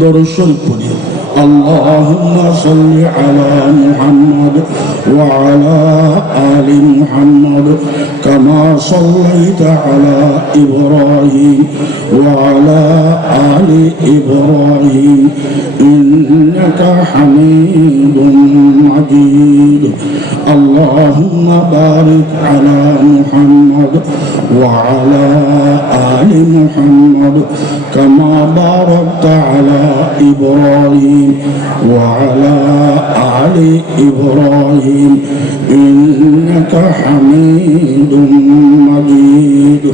দরুদ শরীফ পড়ি। আল্লাহুম্মা সাল্লি আলা মুহাম্মদ ওয়া আলা আলি মুহাম্মদ কামা সাল্লাইতা আলা ইব্রাহিম ওয়া আলা আলি ইব্রাহিম ইন্নাকা হামিদুম মাজিদ। আল্লাহুম্মা বারিক আলা মুহাম্মদ ওয়া আলা আলি মুহাম্মদ কামা বারাকতা আলা ইব্রাহিম ওয়া আলা আলি ইব্রাহিম ইন্নাকা হামিদুম মাজিদ।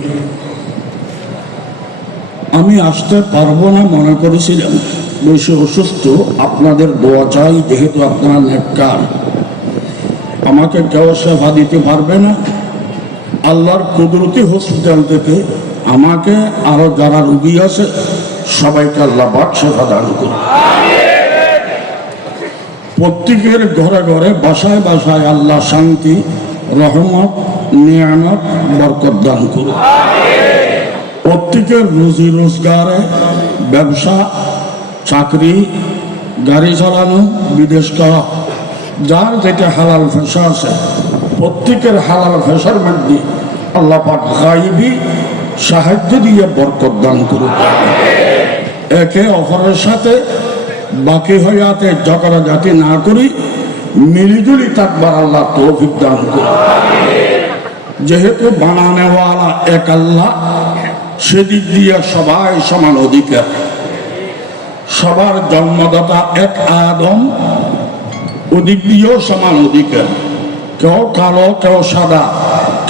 আমি আসতে পারবো না মনে করেছিলাম, বেশি অসুস্থ, আপনাদের দোয়া চাই, যেহেতু আপনারা নেককার। আমাকে কেউ সেবা দিতে পারবে না। আল্লাহর কুদরতি হসপিটাল থেকে আমাকে আরো যারা রোগী আছে সবাইকে আল্লাহ পাক সেবা দান করুন। প্রত্যেকের ঘরে ঘরে বাসায় বাসায় আল্লাহ শান্তি, রহমত, নিয়ামত, বরকত দান করুন। প্রত্যেকের রুজি রোজগারে, ব্যবসা, চাকরি, গাড়ি চালানো, বিদেশ করা, যার যেটা হালাল পেশা আছে প্রত্যেকের হালাল পেশার মধ্যে আল্লাহ পাক গায়বী সাহায্য দিয়ে বরকত দান করুন। একে অপরের সাথে বাকি হইয়াতে ঝগড়াঝাটি না করি মিলিজুলি থাকবার আল্লাহ তৌফিক দান করুন। যেহেতু বানানেওয়ালা এক আল্লাহ, সেদিক দিয়ে সবাই সমান অধিকার। সবার জন্মদাতা এক আদম, ওদিক দিয়েও সমান অধিকার। কেউ কালো, কেউ সাদা,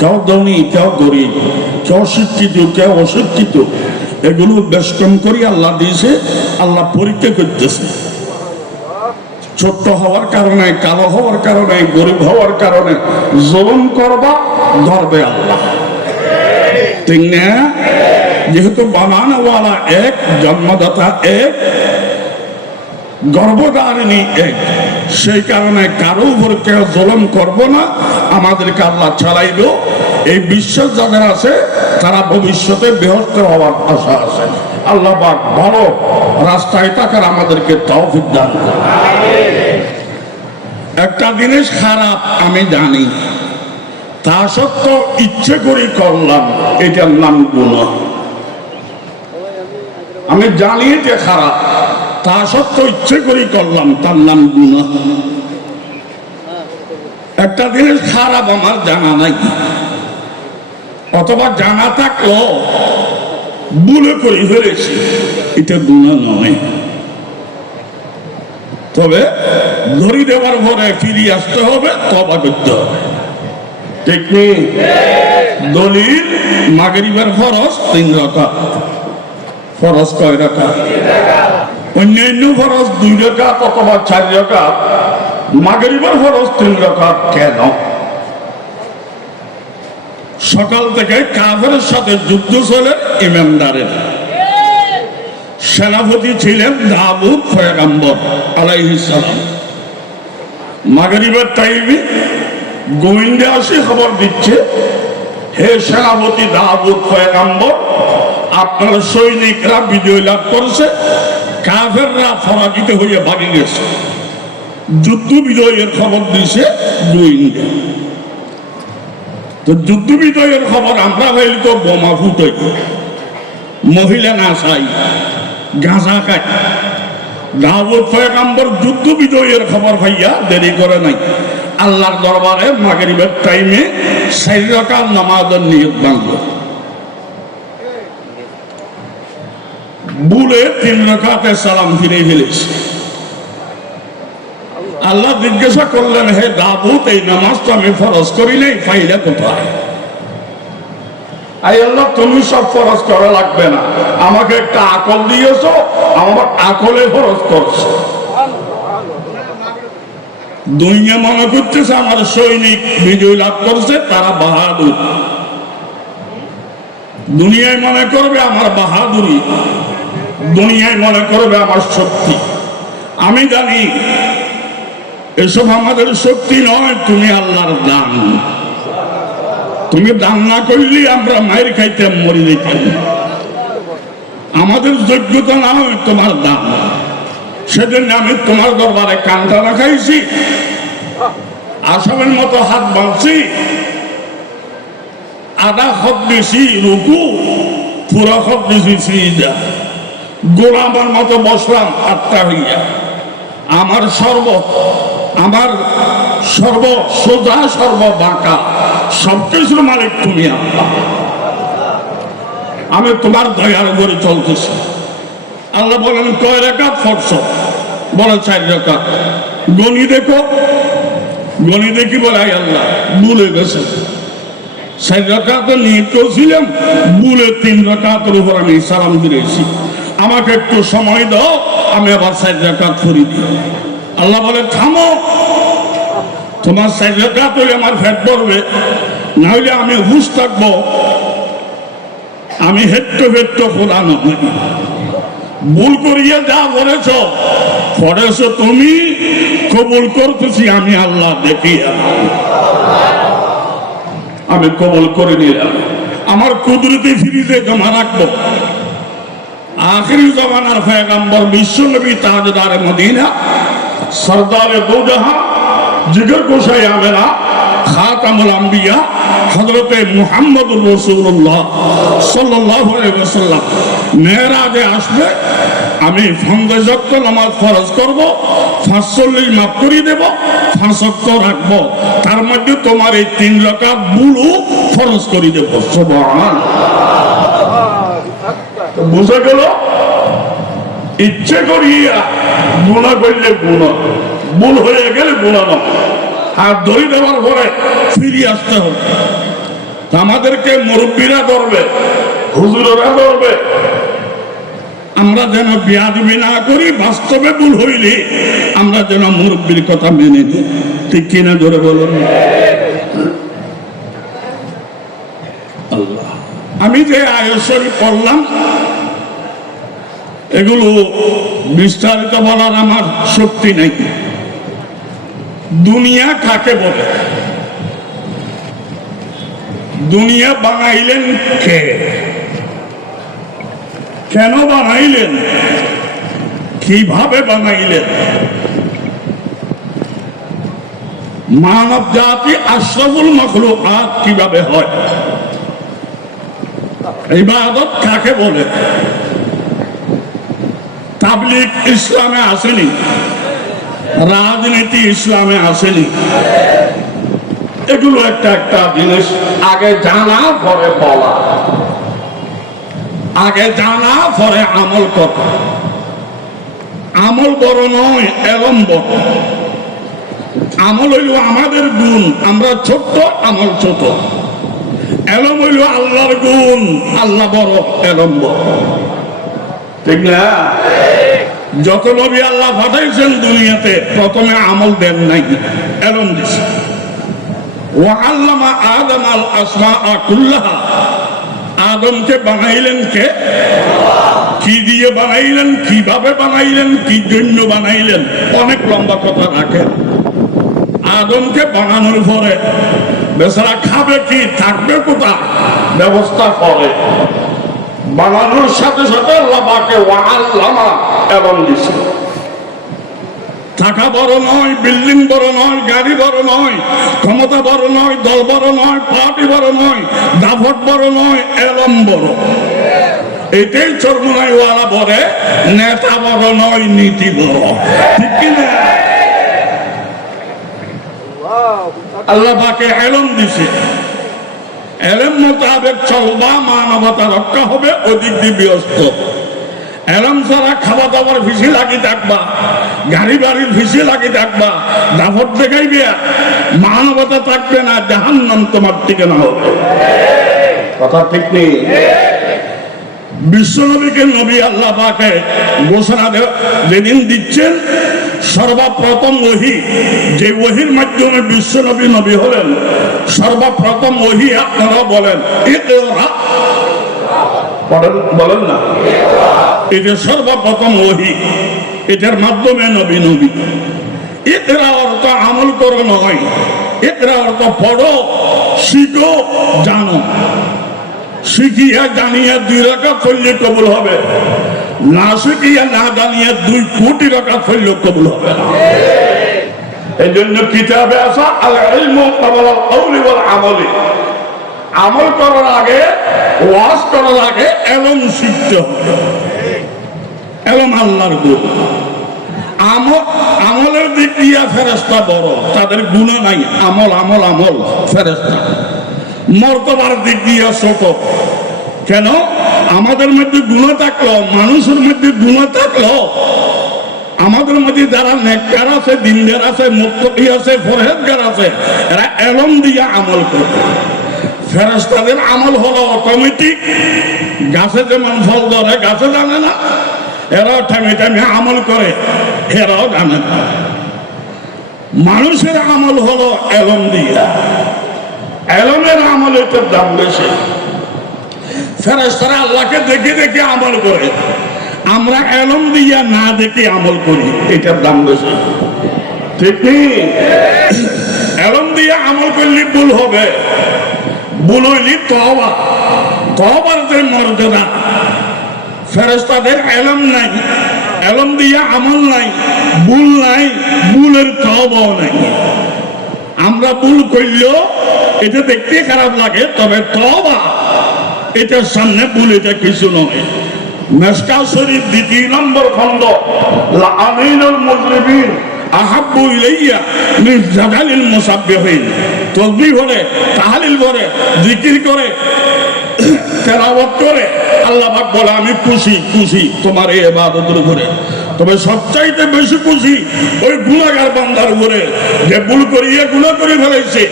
কেউ ধনী, কেউ গরিব, কেউ শিক্ষিত, কেউ অশিক্ষিত, এগুলো বেষ্টন করি আল্লাহ দিয়েছে। আল্লাহ পরীক্ষা করতেছে। ছোট্ট হওয়ার কারণে, কালো হওয়ার কারণে, গরিব হওয়ার কারণে জুলুম করবা, ধরবে আল্লাহ। ঠিক না? যেহেতু বানানোওয়ালা এক, জন্মদাতা এক, গর্ভধারিণী এক, সেই কারণে কারো উপর কেউ জুলুম করবো না। আমাদেরকে আল্লাহ ছাড়াইল। এই বিশ্বাস যাদের আছে তারা ভবিষ্যতে বেহস্ত হওয়ার আশা আছে। আল্লাহ পাক ভালো রাস্তায় থাকার আমাদেরকে তৌফিক দান করুন। একটা জিনিস খারাপ আমি জানি, তা সত্ত্বেও ইচ্ছে করে করলাম, এটার নাম গুনাহ। আমি জানি এটা খারাপ, তা সত্ত্বেও ইচ্ছে করে করলাম, তার নাম গুনাহ। একটা জিনিস খারাপ আমার জানা নাই, অথবা জানা থাকলেও ভুলে করে ফেলেছি, এটা গুনাহ নয়। তবে ধরি দেওয়ার পরে ফিরিয়ে আসতে হবে, তওবা করতে হবে। ঠিক নেই? দলিল মাগরিবের ফরজ 3 রাকাত। ফরজ কয় রাকাত? অন্যান্য ফরজ 2 রাকাত অথবা 4 রাকাত। মাগরিবের ফরজ 3 রাকাত কেন? সকাল থেকে কাফেরের সাথে যুদ্ধ চলে ইমানদারের। সেনাপতি ছিলেন দাউদ পয়গম্বর আলাইহিস সালাম। মাগরিবের টাইমে গোয়েন্দা আসে খবর দিচ্ছে, হে সেনাপতি দাউদ পয়গম্বর, আপনার সৈনিকরা বিজয় লাভ করেছে, কাফেররা পরাজিত হয়ে ভাগে গেছে। যুদ্ধ বিজয়ের খবর দিয়েছে গোয়েন্দা। তো যুদ্ধ বিজয়ের খবর আমরা ভাইলে তো বোমা ফুটাই, মহিলা না চাই, গাঁজা খাই। দাউদ পয়গম্বর যুদ্ধ বিজয়ের খবর ভাইয়া দেরি করে নাই, আল্লাহর দরবারে মাগরিবের টাইমে 4 রাকাত নামাজের নিয়ত ভাঙল। ভুলে 3 রাকাতে সালাম ফিরে ফেলেছে। আল্লাহ জিজ্ঞাসা করলেন, হে দাউদ, এই নামাজ তো আমি ফরজ করি নাই, পাইলে কোথায়? আই আল্লাহ, তুমি সব ফরজ করা লাগবে না, আমাকে একটা আকল দিয়েছো, আমার আকলে ফরজ করছো। দুনিয়া মনে করতেছে আমার সৈনিক বিজয় লাভ করছে, তারা বাহাদুর। দুনিয়ায় মনে করবে আমার বাহাদুরি, দুনিয়ায় মনে করবে আমার শক্তি। আমি জানি এসব আমাদের শক্তি নয়, তুমি আল্লাহর দান। তুমি দান না করলে আমরা মায়ের খাইতে মরে যেতাম। আমাদের যোগ্যতা না হয়, তোমার দান। সেজন্য আমি তোমার দরবারে কানটা রাখাইছি, আসামের মতো হাত বাঁধছি, আধা খত দিছি রুকু, পুরা খত দিছি সিজদা, গোলামের মতো বসলাম আত্মা হইয়া। আমার সর্ব সোজা, সর্ব বাঁকা, সবকিছুর মালিক তুমি আল্লাহ। আমি তোমার দয়ার উপরে চলতেছি। আল্লাহ বলেন কয় রাকাত পড়ছ? বলে 4 রাকাত। গণি দেখো, গণি দেখি বলে আল্লাহ ভুলে গেছে। 4 রাকাত নিয়ে করছিলাম, ভুলে 3 রাকাতের উপর আমি সালাম দিয়েছি। আমাকে একটু সময় দাও, আমি আবার 4 রাকাত পড়ি দিই। আল্লাহ বলে থামো, তোমার 4 রাকাত হইলে আমার পেট ভরবে, না হইলে আমি হুঁশ থাকবো। আমি হেট্টো ফোলানো ভুল করিয়ে যা পড়েছ তুমি, কবুল করতেছি আমি আল্লাহ দেখিয়া, আমি কবুল করে নিলাম। আমার কুদরতি ফিরিতে জমা রাখবো। আখিরি জমানার পয়গম্বর বিশ্ব নবী তাজদারে মদিনা সরদারে দো জাহান জিগর গোসাই আমেরা খাতামুল আম্বিয়া হযরতে মুহাম্মদুর রাসূলুল্লাহ সাল্লাল্লাহু আলাইহি ওয়াসাল্লাম মেরাজে আসবে। আমি ফরজ ওয়াক্ত নামাজ ফরজ করব, 45 মাফ করে দেব, 5 ওয়াক্ত রাখবো। তার মধ্যে তোমার এই 3 রাকাত বুলু ফরজ করে দেব। সুবহানাল্লাহ। বুঝা গেল? ইচ্ছে করিয়া গুনাহ করলে গুনাহ, ভুল হয়ে গেলে গুনাহ না। হাত ধরে দেওয়ার পরে ফিরে আসতে হবে। আমাদেরকে মুরব্বীরা ধরবে, হুজুরেরা ধরবে। আমরা যেন বেয়াদবি না করি, বাস্তবে ভুল হইলে আমরা যেন মুরব্বীর কথা মেনে নিই। ঠিক কিনা ধরে বলুন? আল্লাহ, আমি যে আয়াত শরীফ পড়লাম এগুলো বিস্তারিত বলার আমার শক্তি নাই। দুনিয়া কাকে বলে? দুনিয়া বানাইলেন কে? কেন বানাইলেন? কিভাবে বানাইলেন? মানব জাতি আশরাফুল মাখলুকাত কিভাবে হয়? ইবাদত কাকে বলে? তাবলীগ ইসলামে আসেনি, রাজনীতি ইসলামে আসেনি। এগুলো একটা জিনিস আগে জানা পরে বলা, আগে জানা পরে আমল করা। আমল বড় নয়, এলম বড়। আমল হইল আমাদের গুণ, আমরা ছোট্ট, আমল ছোট। এলম হইল আল্লাহর গুণ, আল্লাহ বড়, এলম বড়। ঠিক না? যত নবী আল্লাহ পাঠাইছেন দুনিয়াতে প্রথমে আমল দেন নাই, এলম দিছে। ওয়াল্লামা আদম আল আসমাআ কুল্লাহা, আদমকে বানাইলেন কে? কি দিয়ে বানাইলেন? কিভাবে বানাইলেন? কি জন্য বানাইলেন? অনেক লম্বা কথা রাখে। আদমকে বানানোর পরে বেচারা খাবে কি, থাকবে কোথায়, ব্যবস্থা করে। বানানোর সাথে সাথে আল্লাহ পাকে ওয়াল্লামা এলম দিছে। টাকা বড় নয়, বিল্ডিং বড় নয়, গাড়ি বড় নয়, ক্ষমতা বড় নয়, দল বড় নয়, পার্টি বড় নয়, দাফট বড় নয়, এলম বড়। এটাই চরমনাই ওয়ালা বলে নেতা বড় নয়, নীতি বড়। ঠিক কিনা? আল্লাহ পাকে এলম দিছে। এলম মোতাবেক চলবা, মানবতা রক্ষা হবে, অধিক ব্যস্ত। এলম ছাড়া খাওয়া দাওয়ার ফিসি লাগি থাকবা, গাড়ি বাড়ির ফিসি লাগি থাকবা, দাফট দেখাইবে, মানবতা থাকবে না, জাহান্নাম তোমার থেকে না হবে। কথা ঠিক নেই? বিশ্বনবীকে নবী আল্লাহ পাকে ঘোষণা যেদিন দিচ্ছেন, সর্বপ্রথম ওহী, যে ওহীর মাধ্যমে বিশ্বনবী নবী হলেন, সর্বপ্রথম ওহী আপনারা বলেন ইকরা, বলেন না? এটা সর্বপ্রথম ওহী, এটার মাধ্যমে নবী। ইকরা অর্থ আমল করো নয়, ইকরা অর্থ পড়ো, শিখো, জানো। শিখিয়া জানিয়া 2 রাকাত পড়লে কবুল হবে, না শিখিয়া না জানিয়া 2 কোটি রাকাত পড়লেও কবুল হবে না। এই জন্য কিতাবে আসা আল ইলমু ক্বাবলা আল কওলি ওয়াল আমালি, আমল করার আগে, ওয়াজ করার আগে ইলম শিখতে হবে। ইলম আল্লাহর গুণ। আমলের দিক দিয়ে ফেরেশতা বড়, তাদের গুণ নাই। আমল আমল আমল ফেরেশতা। মর্তবার দিক দিয়ে ছোট। কেন? আমাদের মধ্যে গুণ থাকলো, মানুষের মধ্যে গুণ থাকলো, আমাদের মধ্যে যারা নেককার আছে, দিনদার আছে, মুত্তাকি আছে, পরহেজগার আছে, এরা ইলম দিয়ে আমল করে। ফেরেশতাদের আমল হলো অটোমেটিক। গাছে যেমন ফল ধরে, গাছে জানে না, এরাও টাইমে টাইমে আমল করে, এরাও জানে না। মানুষের আমল হলো ইলম দিয়া। ইলমের আমল এটার দাম বেশি। ফেরেশতারা আল্লাহকে দেখে দেখে আমল করে, আমরা ইলম দিয়া না দেখে আমল করি, এটার দাম বেশি। ঠিক নেই? ইলম দিয়ে আমল করলে ভুল হবে, ভুল হইলে তওবা। তওবার যে মর্যাদা, ফেরেশতাদের ইলম নাই, ইলম দিয়ে আমল নাই, ভুল নাই, ভুলের তওবাও নাই। আমরা ভুল করলেও এটা দেখতে খারাপ লাগে, তবে তওবা এটার সামনে ভুল, এটা কিছু নয়। মিশকাত শরীফ 2 নম্বর খণ্ড, লা আমিনুল মুজরিমিন আহাব্বু ইলাইয়া মিন জাদালিল মুসাব্বিহিন। তাসবিহ করে, তাহলিল করে, জিকির করে, তেলাওয়াত করে আল্লাহ পাক বলে আমি খুশি খুশি তোমার এই ইবাদতের উপরে। তবে সবচাইতে বেশি খুশি ওই গুনাহগার বান্দার উপরে, যে ভুল করিয়ে গুনাহ করে ফেলেছে,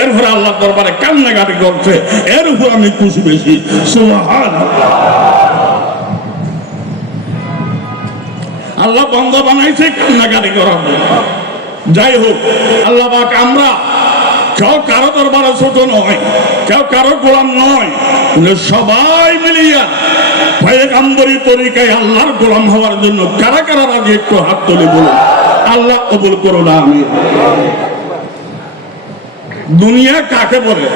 এরপরে আল্লাহ দরবারে কান্নাকাটি করছে, এর উপর আমি খুশি বেশি। সুবহানাল্লাহ। আল্লাহ বান্দা বানাইছে কান্নাকাটি করার জন্য। যাই হোক, আল্লাহ পাক আমরা কেউ কারো দরবারে ছোট নয়, কেউ কারো গোলাম নয়, সবাই মিলিয়া পয়গম্বরী তরিকায় আল্লাহর গোলাম হওয়ার জন্য কারা কারা রাজি একটু হাত তুলে বলুন। আল্লাহ কবুল করুন, আমিন। দুনিয়া কাকে বলে?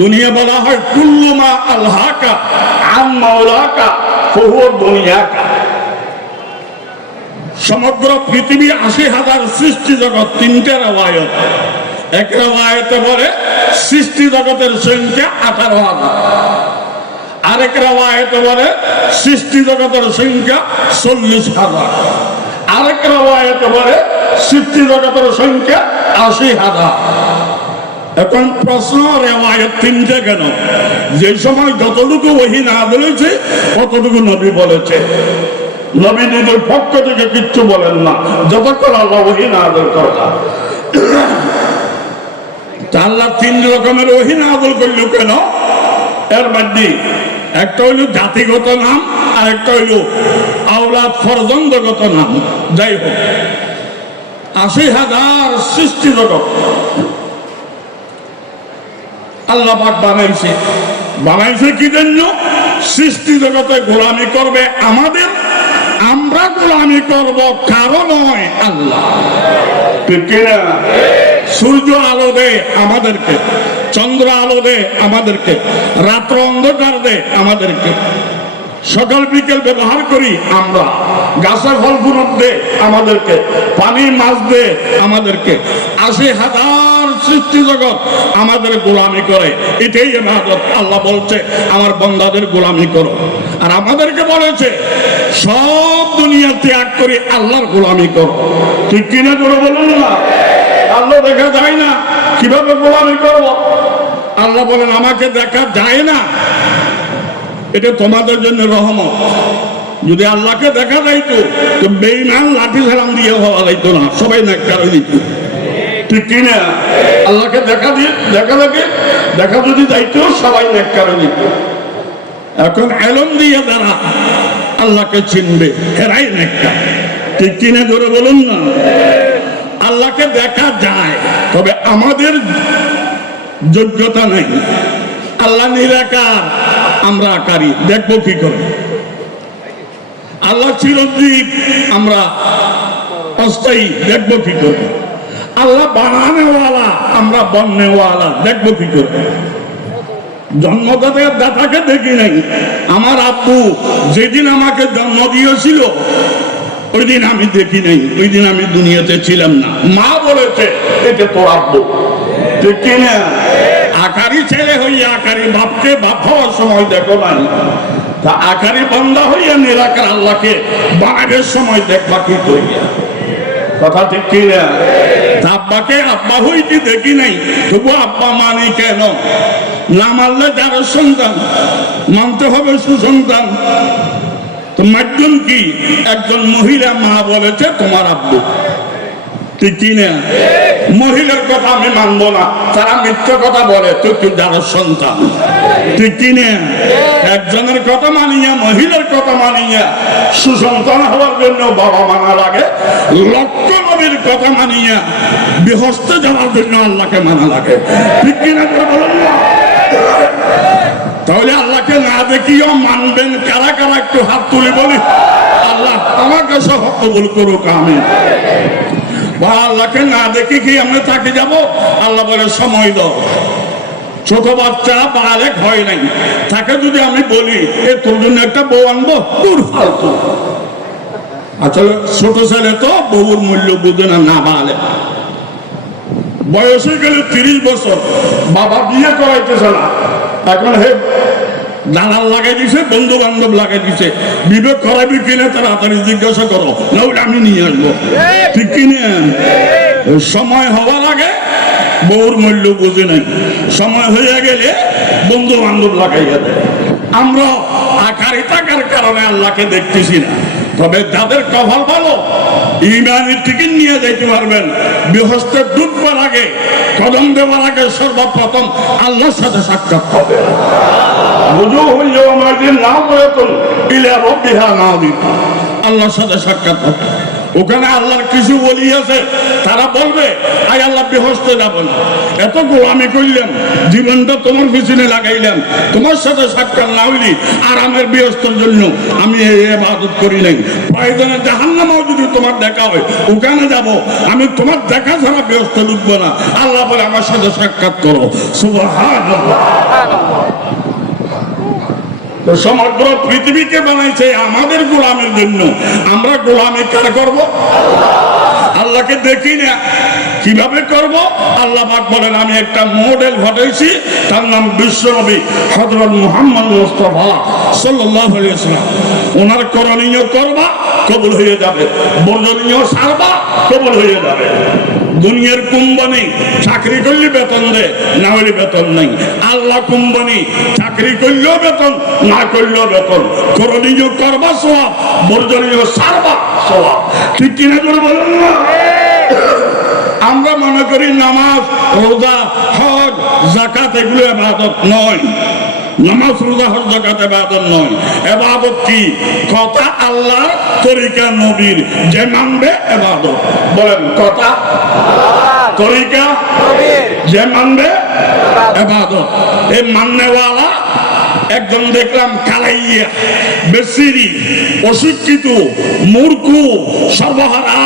দুনিয়া বলা হয় কুল্লু মা আলহাকা আন মাওলাকা ফাহুয়া দুনিয়াকা। সমগ্র পৃথিবী 80,000 সৃষ্টি জগৎ। 3টে রওয়ায়াত। এক রওয়ায়াতে বলে সৃষ্টি জগতের সংখ্যা 18,000, আরেক রওয়ায়াতে বলে সৃষ্টি জগতের সংখ্যা 40,000, আরেক রওয়ায়াতে বলে সৃষ্টি জগতের সংখ্যা 80,000। এখন প্রশ্ন, রওয়ায়াত 3টে কেন? যে সময় যতটুকু ওহী নাযিল হয়েছে ততটুকু নবী বলেছে। নবী নিজের পক্ষ থেকে কিচ্ছু বলেন না, যতক্ষণ আল্লাহ ওহী নাযিল করেন। আল্লাহ 3 রকমের ওহী নাযিল করল কেন? এর মধ্যে একটা হইল জাতিগত নাম, আর একটা হইল আওলাদ ফরজন্দগত নাম। যাই হোক, 80,000 সৃষ্টি জগৎ আল্লাহ পাক বানাইছে। বানাইছে কি জন্য? সৃষ্টি জগতে গোলামি করবে আমাদের, আমরা গোলামি করব কারো নয়, আল্লাহ। ঠিক কিনা? সূর্য আলো দেয় আমাদেরকে, চন্দ্র আলো দেয় আমাদেরকে, রাত্র অন্ধকার দেয় আমাদেরকে, সকাল বিকেল ব্যবহার করি আমরা, গাছে ফল ফুল দেয় আমাদেরকে, পানি মাছ দেয় আমাদেরকে। 80,000 সৃষ্টি জগৎ আমাদের গোলামি করে, এটাই ইবাদত। আল্লাহ বলছে আমার বান্দাদের গোলামি করো, আর আমাদেরকে বলেছে সব দুনিয়া ত্যাগ করে আল্লাহর গোলামি করো। ঠিক কিনা করে বলুন না? আল্লাহ দেখা যায় না, কিভাবে গোলামি করব? আল্লাহ বলেন আমাকে দেখা যায় না, এটা তোমাদের জন্য রহমত। যদি আল্লাহকে দেখা যাইতো তো বেঈমান লাঠি সালাম দিয়ে হওয়া যাইতো না, সবাই নেককার হয়ে যেত। ঠিক কিনা? আল্লাহকে দেখা যদি যাইতো সবাই নেককার হয়ে যেত। এখন ইলম দিয়ে যারা আল্লাহকে চিনবে এরাই নেককার। ঠিক কিনা করে বলুন না? আল্লাহকে দেখা যায়, তবে আমাদের যোগ্যতা নেই। আল্লাহ নিরাকার, আমরা আকারী, দেখবো কি করে? আল্লাহ চিরঞ্জীব, আমরা অস্থায়ী, দেখবো কি করে? আল্লাহ বানানেওয়ালা, আমরা বন্যওয়ালা, দেখবো কি করে? জন্মদাতার দাতাকে দেখি নাই। আমার আব্বু যেদিন আমাকে জন্ম দিয়েছিল ওই দিন আমি দেখি নাই, ওই দিন আমি দুনিয়াতে ছিলাম না। মা বলেছে এটা তোর আব্বু, ঠিক কিনা? আকারি ছেলে হইয়া আকারি বাপকে বাপ হওয়ার সময় দেখো নাই, তা আকারি বান্দা হইয়া নিরাকার আল্লাহকে বানাবের সময় দেখবা কি করিয়া, কথা ঠিক কিনা? আব্বাকে আব্বা হইতে দেখি নাই, তবু আব্বা মানি কেন? না মানলে যারা সন্তান মানতে হবে সুসন্তান। তো মাধ্যম কি? একজন মহিলা মা বলেছে তোমার আব্বু, ঠিক কিনা? মহিলার কথা আমি মানবো না, তারা মিথ্যা কথা বলে, তুই যারা সন্তান, ঠিক কিনা? একজনের কথা মানিয়া, মহিলার কথা মানিয়া সুসন্তান হওয়ার জন্য বাবা মানা লাগে, লক্ষ নবীর কথা মানিয়া বিহস্তে যাওয়ার জন্য আল্লাহকে মানা লাগে, ঠিক কিনা করে বলেন না? তাহলে আল্লাহকে না দেখিও মানবেন কারা কারা? একটু হাত তুলে বলি আল্লাহ আমাকে সহ কবুল করুক, আমি বা আল্লাহকে না দেখি কি আমরা তাকে যাব? আল্লাহ বলে সময় দাও। ছোট বাচ্চা বালেক হয় নাই, তাকে যদি আমি বলি এ তোর জন্য একটা বউ আনবো, দূর ফালতু। আসলে ছোট ছেলে তো বউর মূল্য বুঝে না, না বালে বয়স হয়ে গেলে 30 বছর, বাবা বিয়ে করাইতেছে না, এখন হে দালাল লাগাই দিছে, বন্ধু বান্ধব লাগাই দিছে, বিবেক করাবি কিনা তাড়াতাড়ি জিজ্ঞাসা করো, নাহলে আমি নিয়ে আসবো, ঠিক কিনা? সময় হওয়ার আগে বউর মূল্য বুঝে নাই, সময় হয়ে গেলে বন্ধু বান্ধব লাগাইয়া দেয়। আমরা আকারে টাকার কারণে আল্লাহকে দেখতেছি না, তবে যাদের কপাল ভালো ইমানের টিকিট নিয়ে যাইতে পারবেন। বৃহস্পতি ডুববার আগে, কদম দেওয়ার আগে সর্বপ্রথম আল্লাহর সাথে সাক্ষাৎ হবে। আল্লাহর সাথে সাক্ষাৎ হবে, ওখানে আল্লাহর কিছু বলি আছে, তারা বলবে আই আল্লাহ বেহস্তে যাব না, এত গোলামি করলাম, জীবনটা তোমার পিছনে লাগাইলাম, তোমার সাথে সাক্ষাৎ না হইলি আরামের বেহস্তের জন্য আমি এই ইবাদত করি নাই। প্রয়োজনে জাহান্নামেও যদি তোমার দেখা হয় ওখানে যাব, আমি তোমার দেখা ছাড়া বেহস্তে ঢুকবো না। আল্লাহ বলে আমার সাথে সাক্ষাৎ করো, সুবহানাল্লাহ। সমগ্র পৃথিবীকে বানাইছে আমাদের গোলামের জন্য, আমরা গোলামি কার করব? আল্লাহকে দেখি না, কিভাবে করব? আল্লাহ পাক বলেন আমি একটা মডেল ঘটাইছি, তার নাম বিশ্বনবী হযরত মুহাম্মদ মুস্তাফা সাল্লাল্লাহু আলাইহি ওয়াসাল্লাম। ওনার করণীয় করবা, কবুল হয়ে যাবে, বর্জনীয় ছাড়বা, কবুল হয়ে যাবে। দুনিয়ার কোম্পানি চাকরি করলে বেতন দেয়, না হলে বেতন নেই। আল্লাহ কোম্পানি চাকরি করলেও বেতন, না করলেও বেতন। করণীয় করবা সওয়াব, বর্জনীয় ছাড়বা সওয়াব, ঠিক কিনা করে বলেন না? আমরা মনে করি নামাজ, রোজা, হজ, যাকাত এগুলো ইবাদত নয়। নামাজ, রোজা, হজ, যাকাত ইবাদত নয়। ইবাদত কি? কথা আল্লাহর, তরিকা নবীর, যে মানবে ইবাদত। বলেন কথা তরিকা যে মানবে ইবাদত। এই মাননেওয়ালা একজন দেখলাম কালাইয়া, বেসিরি, অশিক্ষিত, মূর্খ, সর্বহারা,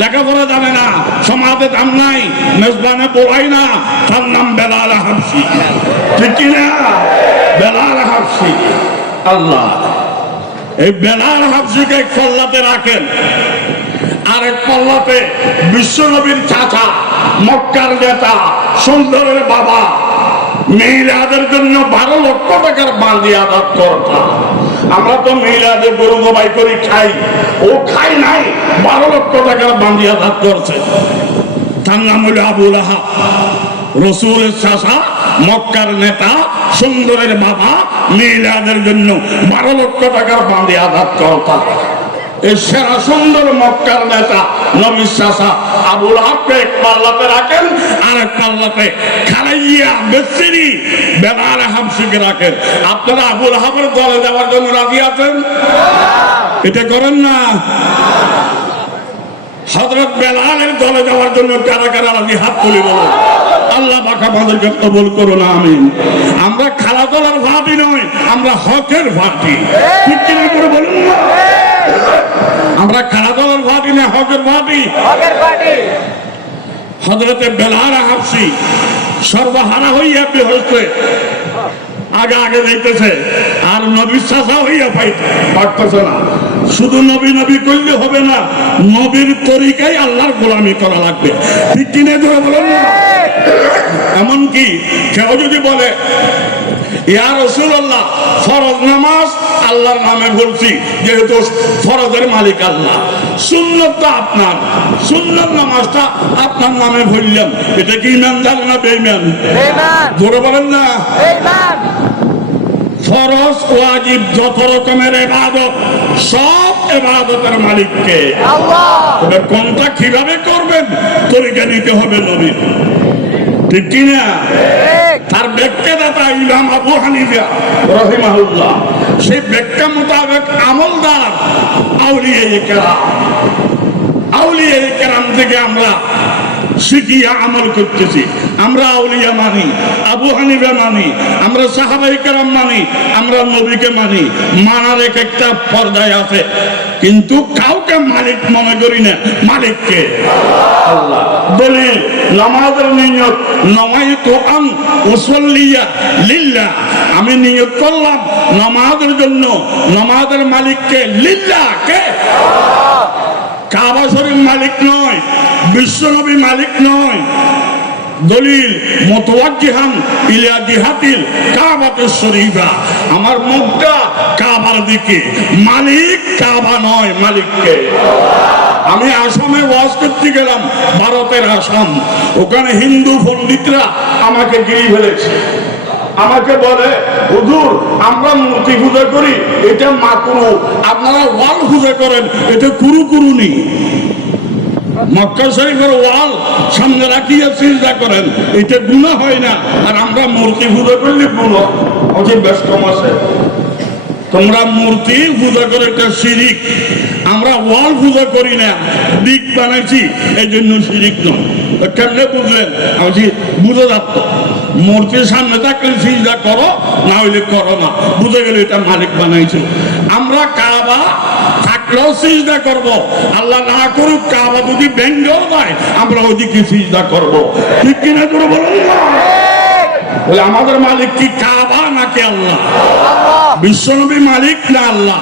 লেখাপড়া জানে না, সমাজে দাম নাই, মেজবানে বলাই না, তার নাম বেলাল হাবশি, ঠিক কিনা? বেলাল হাবশি। আল্লাহ এই বেলাল হাবশিকে এক পাল্লাতে রাখেন, আরেক পাল্লাতে বিশ্বনবীর চাচা, মক্কার নেতা, সুন্দরের বাবা, মিলাদের জন্য 12 লক্ষ টাকার বাঁধি আদাত করতাম। আমরা তো মিলাদে গরু জবাই করি খাই, ও খাই নাই, 12 লক্ষ টাকার বাঁধি আদাত করছে। তার নাম হলো আবু লাহাব, রসুলের চাচা, মক্কার নেতা, সুন্দরের বাবা, মিলাদের জন্য 12 লক্ষ টাকার বাঁধি আদাত করতাম। এই সেরা সুন্দর মক্কার নেতা নবীর চাচা আবু লাহাবকে এক পাল্লাতে রাখেন, আর এক পাল্লাতে খালাইয়া বেসিরি বেলাল হাবশিকে রাখেন। আপনারা আবু লাহাবের দলে যাওয়ার জন্য রাজি আছেন? এটা করেন না? হযরত বেলালের দলে যাওয়ার জন্য কারা কারা রাজি? হাত তুলে বলো। আল্লাহ পাক আমাদেরকে কবুল করুন, আমিন। আমরা খালা দলের ভাটি নয়, আমরা হকের ভাটি, ঠিক কিনা করে বলুন না? আমরা খালা দলের ভাটি না, হকের ভাটি। হযরতে বেলাল হাবশি সর্বহারা হইয়া বেহুশ হয়ে আগে আগে যাইতেছে, আর নবীর চাচা হইয়া পারতেছে না। শুধু নবী নবী করলে হবে না, নবীর তরিকায় আল্লাহর গোলামি করা লাগবে। ঠিক কিনে ধরে বলেন না? এমনকি কেউ যদি বলে ইয়া রাসূলুল্লাহ ফরজ নামাজ আল্লাহর নামে বলছি, যেহেতু ফরজের মালিক আল্লাহ, সুন্নতটা আপনার, সুন্নত নামাজটা আপনার নামে বললাম, এটা কি ইমানদার না বেঈমান? জোরে বলেন না। ফরজ ওয়াজিব যত রকমের ইবাদত, সব ইবাদতের মালিককে আল্লাহ। তবে কোনটা কিভাবে করবেন, তরিকা নিতে হবে নবীর। ঠিক কিনা? তার ব্যাখ্যাদাতা ইমাম আবু হানিফা রাহিমাহুল্লাহ, সেই ব্যাখ্যা মোতাবেক আমলদার আউলিয়ায়ে কেরাম, আউলিয়ায়ে কেরাম থেকে আমরা শিখিয়া আমল করতেছি। আমরা আউলিয়া মানি, আবু হানিফা মানি, আমরা সাহাবায়ে কেরাম মানি, আমরা নবীকে মানি। মানার এক একটা পর্যায় আছে, কিন্তু কাউকে মালিক মনে করি না, মালিককে আল্লাহ। দলিল নামাজের নিয়ত, নামাইতু আন উসাল্লিয়া লিল্লাহ, আমি নিয়ত করলাম নামাজের জন্য, নামাজের মালিককে লিল্লাহ, কে? কাবা শরীফ মালিক নয়, বিশ্বনবী মালিক নয়। দলিল মুতাওয়াজ্জিহান ইলা জিহাতিল কাবাতুশ শরীফা, আমার মুখটা কাবার দিকে, মালিক কাবা নয়, মালিককে। আমি আসামে ওয়াজ করতে গেলাম, ভারতের আসাম, ওখানে হিন্দু পণ্ডিতরা আমাকে গিরি ফেলেছে। আমাকে বলে হুজুর আমরা মূর্তি পূজা করি, এটা মাকরু, আপনারা ওয়াল পূজা করেন, এটা কুরুকুরুনি। মক্কা শরীফের ওয়াল সামনে রাখিয়া সিজদা করেন, এটা গুনাহ হয় না, আর আমরা মূর্তি পূজা করলে গুনাহ। অতি ব্যস্ত আছে, তোমরা মূর্তি পূজা করে এটা শিরিক, আমরা ওয়াল পূজা করি না, দিক বানাইছি এই জন্য শিরিক নয়। কেমনে বুঝলেন? আমি বুঝে যাচ্ছ, মূর্তির সামনে থাকলে সিজদা করো, না হইলে করো না, বুঝে গেলে এটা মালিক বানাইছিল। আমরা কাবা থাকলেও সিজদা করব, আল্লাহ না করুক কাবা যদি ভেঙ্গেও যায় আমরা ওইদিকে সিজদা করব। ঠিক কিনা করে বলুন না? বলে আমাদের মালিক কি কাবা নাকি আল্লাহ? বিশ্বনবী মালিক না আল্লাহ?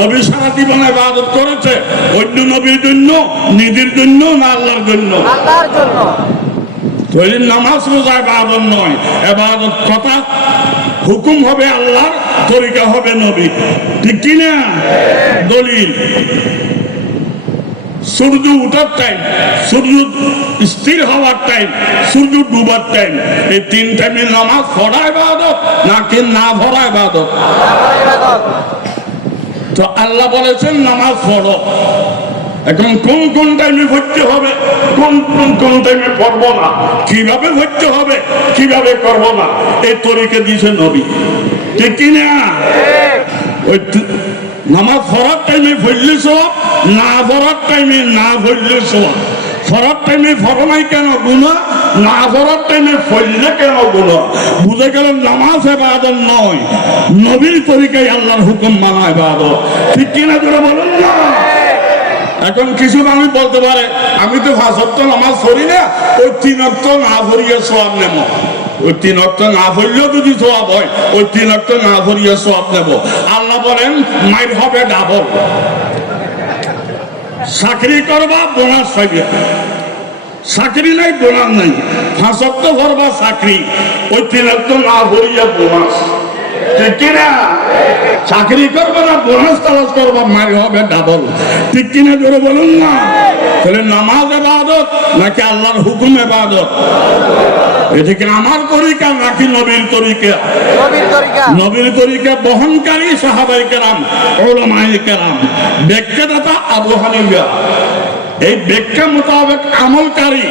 নবী সারা জীবনে ইবাদত করেছে অন্য নবীর জন্য, নিজের জন্য না আল্লাহর জন্য? আল্লাহর জন্য। নামাজ রোজা ইবাদত নয়, ইবাদত কথা হুকুম হবে আল্লাহর, তরিকা হবে নবী। ঠিক কিনা? দলিল সূর্য উঠার টাইম, সূর্য স্থির হওয়ার টাইম, সূর্য ডুবার টাইম, এই তিন টাইমে নামাজ পড়া ইবাদত নাকি না পড়া ইবাদত? তো আল্লাহ বলেছেন নামাজ পড়ো। এখন কোন কোন টাইমে পড়তে হবে, কোন টাইমে পড়বো না, কিভাবে পড়তে হবে, কিভাবে করবো না, এই তরিকা দিয়েছে নবী। ঠিক কিনা? ওই নামাজ পড়ার টাইমে পড়লে সব, না পড়ার টাইমে না পড়লে সব। পড়ার টাইমে পড়ো নাই কেন গুনাহ, না পড়ার টাইমে পড়লে কেন গুনাহ? বুঝে গেল নামাজ ইবাদত নয়, নবীর তরিকায় আল্লাহর হুকুম মানা ইবাদত। ঠিক কিনা করে বলুন না? এখন কিছু মানুষ বলতে পারে আমি তো 5 ওয়াক্ত নামাজ পড়ি না, ওই 3 ওয়াক্ত না পড়িয়ে সওয়াব নেব। ওই 3 ওয়াক্ত না পড়লেও যদি সওয়াব হয়, ওই 3 ওয়াক্ত না পড়িয়ে সওয়াব নেব। আল্লাহ বলেন মাইর হবে ডাবল, চাকরি করবা বোনাস পাইবে, চাকরি নাই বোনাস নাই। 5 ওয়াক্ত পড়বা চাকরি, ওই 3 ওয়াক্ত না পড়িয়ে বোনাস। ঠিক কিনা? চাকরি করবে না, বোনাস তালাশ করবা, মার হবে ডাবল। ঠিক কিনা জোরে বলুন না? তাহলে নামাজ ইবাদত নাকি আল্লাহর হুকুম ইবাদত? এটা কি আমার তরিকা নাকি নবীর তরিকা? নবীর তরিকা বহনকারী সাহাবায়ে কেরাম, উলামায়ে কেরাম, ব্যাখ্যাদাতা আবু হানিফা। এই ব্যাখ্যা মোতাবেক আমলকারী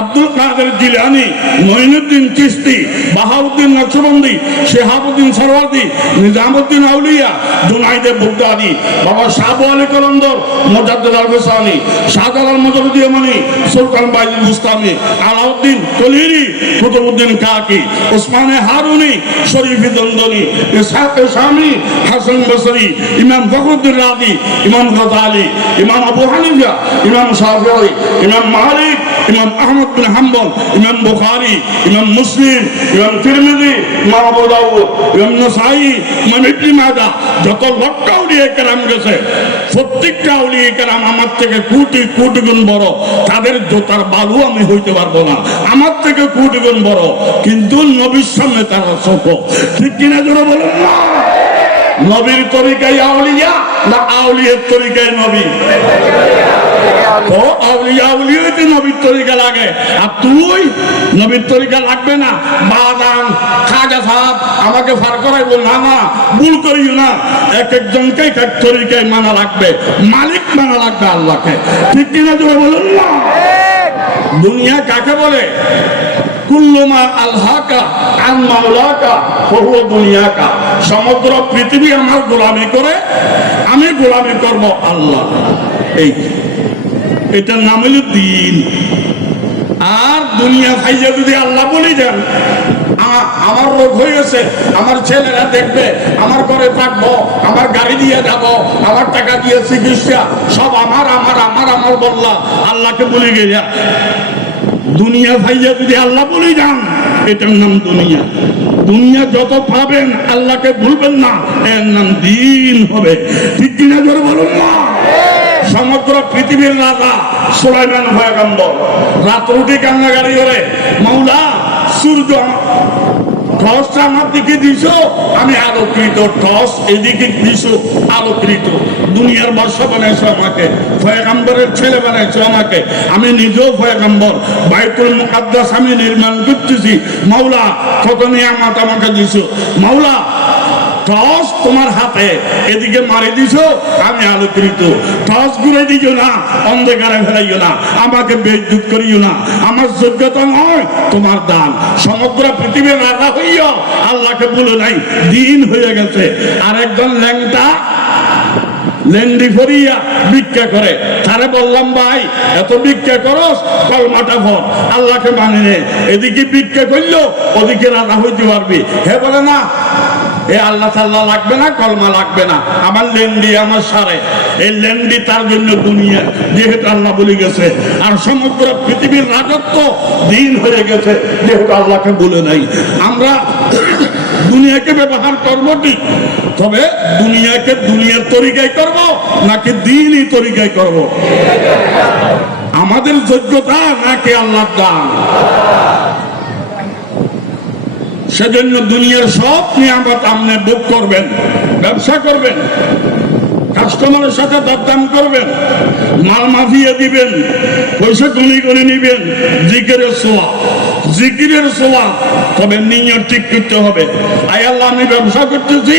আব্দুল কাদের জিলানী, মঈনুদ্দিন চিশতি, বাহাউদ্দিন নকশবন্দি, শিহাবুদ্দিন সরওয়ার্দী, নিজামুদ্দিন আউলিয়া, জুনাইদে বুগদাদি, বাবা শাহ আলী কলন্দর, মুজাদ্দিদ আল ফিসানি, শাহজালাল মজরুদ্দিন ইয়ামানি, সুলতান বাইজিদ বুস্তামি, আলাউদ্দিন তলিরি, কুতুবউদ্দিন কাকি, উসমানে হারুনি, শরীফ দন্দনি, ইসহাক শামী, হাসান বসরি, ইমাম ফখরুদ্দিন রাজি, ইমাম গাযালি, ইমাম আবু হানিফা, ইমাম শাফিঈ, ইমাম মালিক, ইমাম আহমদ বিন হাম্বল, ইমাম বুখারী, ইমাম মুসলিম, ইমাম তিরমিজি, ইমাম আবু দাউদ, ইমাম নাসাই, ইমাম ইবনে মাজাহ, যত লক্ষ আউলিয়া কেরাম গেছে, প্রত্যেকটা আউলিয়া কেরাম আমার থেকে কোটি কোটি গুণ বড়। তাদের জোতার বালু আমি হইতে পারবো না, আমার থেকে কোটি গুণ বড়, কিন্তু নবীর সামনে তারা ছোট। ঠিক কিনা জোরে বলুন না? নবীর তরিকায় আউলিয়া না আউলিয়ার তরিকায় নবী? ও আউলিয়া আউলিয়া হইতে নবীর তরিকা লাগে, আর তুই নবীর তরিকা লাগবে না। বাদান খাজা সাহেব আমাকে ফার করাইবো না, না ভুল করিও না। এক একজনকে এক তরিকায় মানা লাগবে, মালিক মানা লাগবে আল্লাহকে। ঠিক কিনা জোরে বলুন না? দুনিয়া কাকে বলে? কুল্লুমা আলহাকা আন মাওলাকা ফাহুয়া দুনিয়াকা। সমগ্র পৃথিবী আমার গোলামি করে, আমি গোলামি করব আল্লাহ। এই এটার নাম হলো দিন। আর দুনিয়া ভাইয়া যদি আল্লাহ বলি যান, আমার রোগ হয়েছে, আমার ছেলেরা দেখবে, আমার ঘরে থাকবো, আমার গাড়ি দিয়ে যাব, আমার টাকা দিয়ে চিকিৎসা, সব আমার আমার আমার আমার বললা, আল্লাহকে বলে গেলা। দুনিয়া ভাইয়া যদি আল্লাহ বলে যান, এটার নাম দুনিয়া। দুনিয়া যত পাবেন আল্লাহকে ভুলবেন না, এর নাম দিন হবে। ঠিক কিনা জোরে বলুন না? সমগ্র পৃথিবীর রাজা সুলাইমান পয়গম্বর রাত রুটি কান্নাকারি করে, মাওলা সূর্য টসটা আমার দিকে দিছো, আমি আলোকৃত, টস এদিকে দিছো আলোকৃত। দুনিয়ার বর্ষা বানাইছো আমাকে, পয়গম্বরের ছেলে বানাইছো আমাকে, আমি নিজেও পয়গম্বর। বাইতুল মুকাদ্দাস আমি নির্মাণ করতেছি, মাওলা কত নিয়ামত আমাকে দিছো। মাওলা টস তোমার হাতে, এদিকে মারি দিছো, আমি আলোকৃত। টস ঘুরে দিও না, অন্ধকারে ফেলাইও না, আমাকে বেইজ্জত করিও না, আমার যোগ্যতা নয়, তোমার দান। সমগ্র পৃথিবীর রাজা হইয়া আল্লাহকে বলে নাই, দিন হয়ে গেছে। আর একজন ল্যাংটা লেন্ডি ফরিয়া ভিক্ষা করে, তারে বললাম ভাই এত ভিক্ষা করস, কলমাটা ভর, আল্লাহকে মানে নে। এদিকে ভিক্ষা করলো, ওদিকে রাজা হইতে পারবি। হে বলে না, এ আল্লাহ তাল্লাহ লাগবে না, কলমা লাগবে না, আমার লেন্ডি আমার সারে। এই লেন্ডি তার জন্য দুনিয়া, যেহেতু আল্লাহ বলে গেছে। আর সমগ্র পৃথিবীর রাজত্ব দিন হয়ে গেছে, যেহেতু আল্লাহকে বলে নাই। আমরা দুনিয়াকে ব্যবহার করবো ঠিক, তবে দুনিয়াকে দুনিয়ার তরিকায় করব নাকি দিনই তরিকায় করব? আমাদের যোগ্যতা নাকি আল্লাহর দান? সেজন্য দুনিয়ার সব নিয়ামত আপনি ভোগ করবেন, ব্যবসা করবেন, কাস্টমারের সাথে দরদাম করবেন, মাল মাফিয়ে দিবেন, পয়সা গুনি গুনি নিবেন, জিকিরের সোয়াব, জিকিরের সোয়াব। তবে নিয়ত ঠিক করতে হবে। আয় আল্লাহ আমি ব্যবসা করতেছি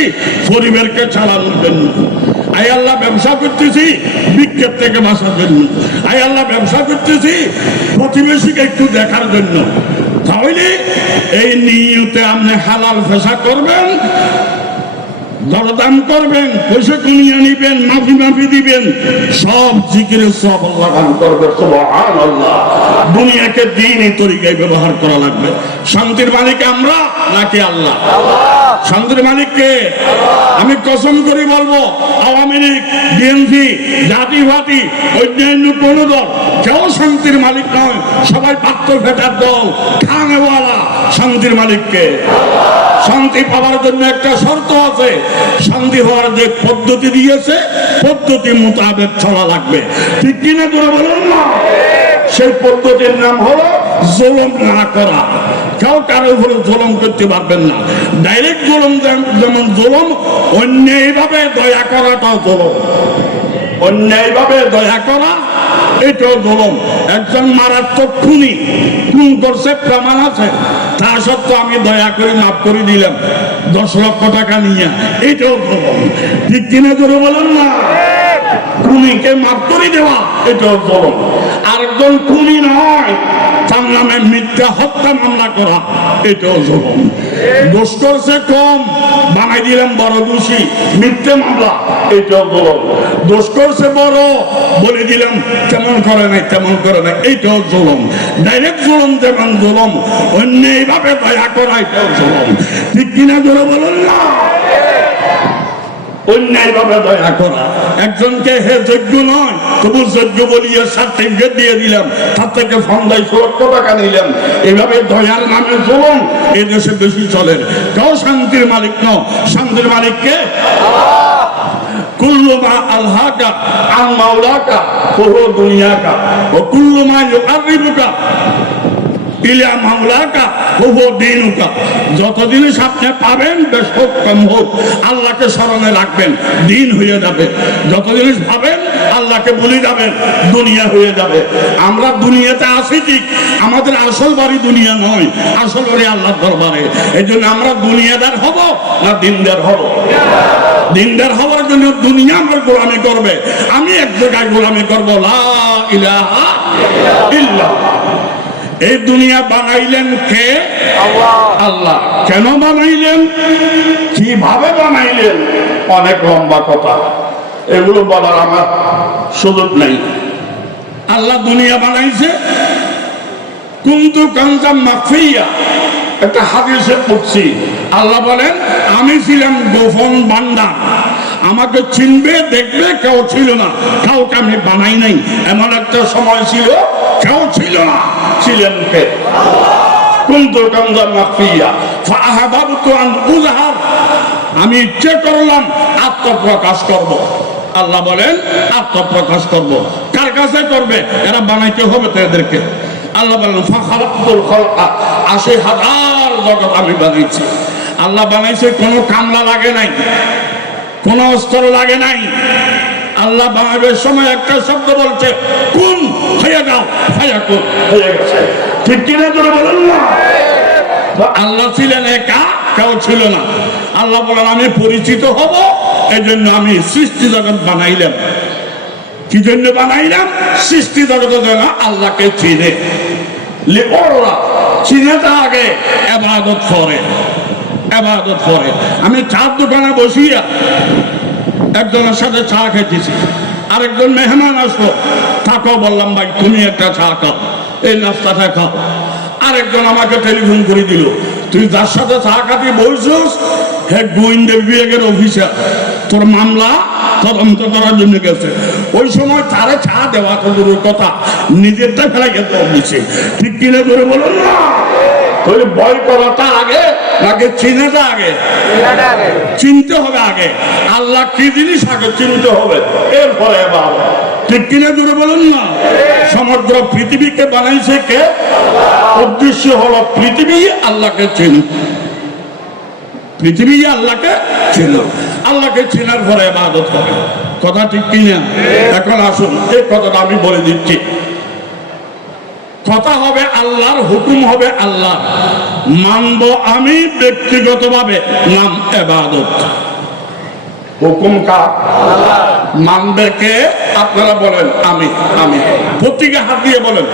পরিবারকে চালানোর জন্য, আয় আল্লাহ ব্যবসা করতেছি বিক্ষেপ থেকে বাঁচার জন্য, আয় আল্লাহ ব্যবসা করতেছি প্রতিবেশীকে একটু দেখার জন্য। তাহলে এই নিয়তে আপনি হালাল পেশা করবেন, দরদাম করবেন, পয়সা কুনিয়ে নিবেন, মাফি মাফি দিবেন, সব জিকিরের সব আল্লাহ দান করবে। সুবহানাল্লাহ। দুনিয়াকে দ্বীনি তরিকায় ব্যবহার করা লাগবে। শান্তির মালিক আমরা নাকি আল্লাহ? শান্তির মালিককে আমি কসম করে বলবো, আওয়ামী লীগ, বিএনপি, জাতি পার্টি, অন্যান্য কোন দল কেউ শান্তির মালিক নয়। সবাই পাত্র ফেটার দল, খানেওয়ালা। শান্তির মালিককে শান্তি পাওয়ার জন্য একটা শর্ত আছে, শান্তি হওয়ার যে পদ্ধতি দিয়েছে পদ্ধতি মোতাবেক চলা লাগবে। ঠিক কিনা করে বলুন না? সেই পদ্ধতির নাম হলো জুলুম না করা। কেউ কারো উপরে জুলুম করতে পারবেন না। ডাইরেক্ট জুলুম যেমন জুলুম, অন্যায়ভাবে দয়া করাটাও জুলুম। অন্যায়ভাবে দয়া করা এটাও জুলুম। একজন মারাত্মক খুনি, খুন করছে, প্রমাণ আছে, তা সত্ত্বেও আমি দয়া করে মাফ করে দিলাম 10 লক্ষ টাকা নিয়ে, এটাও জুলুম। ঠিক কিনা করে বলেন না? খুনিকে মাফ করে দেওয়া এটাও জুলুম। আরেকজন খুনি নয়, তার নামে মিথ্যা হত্যা মামলা করা এটাও জুলুম। দোষ করছে কম, বানাই দিলাম বড় দোষী, মিথ্যে মামলা, এটাও জুলুম। দোষ করছে বড়, বলে দিলাম তেমন করে নাই তেমন করে নাই, এইটাও জুলুম। ডাইরেক্ট জুলুম যেমন জুলুম, অন্য এইভাবে দয়া করা এটাও জুলুম। ঠিক কিনা জোরে বলুন না? অন্যায় ভাবে দয়া করা। একজনকে হে যোগ্য নয় তবু যোগ্য বলিয়ে সার্টিফিকেট দিয়ে দিলাম, তার থেকে ফন্দায় 100 টাকা নিলাম। এইভাবে দয়ার নামে জুলুম এই দেশে বেশি চলে। কেউ শান্তির মালিক নয়, শান্তির মালিককে কুল্লু মা আলহাকা আন মাওলাকা ফাহুয়া দুনিয়াকা ওয়া কুল্লু মা ইউকাররিবুকা ইলা মাওলাকা ফাহুয়া দীনুকা। যত জিনিস আপনি পাবেন বেশ হোক কম হোক আল্লাহকে স্মরণে রাখবেন, দিন হয়ে যাবে। যত জিনিস পাবেন আল্লাহকে ভুলে যাবেন, দুনিয়া হয়ে যাবে। আমরা দুনিয়াতে আছি ঠিক, আমাদের আসল বাড়ি দুনিয়া নয়, আসল বাড়ি আল্লাহর দরবারে। এই জন্য আমরা দুনিয়াদার হব না দিনদার হব? দিনদার হওয়ার জন্য দুনিয়া আমার গোলামি করবে, আমি এক জায়গায় গোলামি করবো, লা ইলাহা ইল্লাল্লাহ। এই দুনিয়া বানাইলেন কে? আল্লাহ। কেন বানাইলেন, কিভাবে বানাইলেন, অনেক লম্বা কথা, এগুলো বলার আমার সুযোগ নাই। আল্লাহ দুনিয়া বানাইছে কুনতু কানজাম মাখফিয়া, একটা হাদিসে পড়ছি, আল্লাহ বলেন আমি ছিলাম গোপন ভান্ডার, আমাকে চিনবে দেখবে কেউ ছিল না, কাউকে আমি বানাই নাই। এমন একটা সময় ছিল কেউ ছিল না, ছিলেন কে? কুনতু কানজাম মাখফিয়া ফাআহাবাবতু আন উযহার, আমি ইচ্ছে করলাম আত্মপ্রকাশ করব। আল্লাহ বলেন আত্মপ্রকাশ করব, কার কাছে করবে? এরা বানাইতে হবে তো এদেরকে। আল্লাহ বলেন ফাখালাকতুল খালকা, ৮০,০০০ জগৎ আমি বানাইছি। আল্লাহ বানাইছে, কোনো কামলা লাগে নাই, কোনো অস্ত্র লাগে নাই। আল্লাহ বানাবের সময় একটা শব্দ বলছে কুন, হয়ে যাও, ফায়াকুন, হয়ে গেছে। ঠিক কিনা জোরে বলেন না? আল্লাহ ছিলেন একা, কেউ ছিল না। আল্লাহ বলেন আমি পরিচিত হব, এই জন্য আমি সৃষ্টি জগৎ বানাইলাম। কি জন্য বানাইলাম? সৃষ্টি জগৎ যেন আল্লাহকে চিনে। ওরা চিনেটা আগে, ইবাদত করে, ইবাদত করে। আমি চার দোকানে বসিয়া একজনের সাথে চা খেতেছি, আরেকজন মেহমান আসলো, তাকেও বললাম ভাই তুমি একটা চা খাও, এই নাস্তাটা খাও। আরেকজন আমাকে টেলিফোন করে দিল, তুই যার সাথে চা খাতে বলছিস হে গোয়েন্দা বিভাগের অফিসার, তোর মামলা তদন্ত করার জন্য গেছে। ওই সময় তারে চা দেওয়া তো দূরের কথা, নিজেরটা ফেলাই গেছে অফিসে। ঠিক কিনা ধরে বলুন না? তাহলে ভয় করাটা আগে নাকি চিনাটা আগে? চিনতে হবে আগে, আল্লাহ কি জিনিস আগে চিনতে হবে, এরপরে বাবা। ঠিক কিনা জুড়ে বলুন না? সমগ্র পৃথিবীকে বানাইছে কে? উদ্দেশ্য হলো পৃথিবী আল্লাহকে চিনুক, পৃথিবী আল্লাহকে চিনুক, আল্লাহকে চেনার পরে ইবাদত হবে। কথা ঠিক কিনা? এখন আসুন এই কথাটা আমি বলে দিচ্ছি। কথা হবে আল্লাহর, হুকুম হবে আল্লাহ, মানব আমি ব্যক্তিগতভাবে, নাম ইবাদত। হুকুম কার? মানবে কে? আপনারা বলেন আমি। আমি প্রত্যেকে হাত দিয়ে বলেন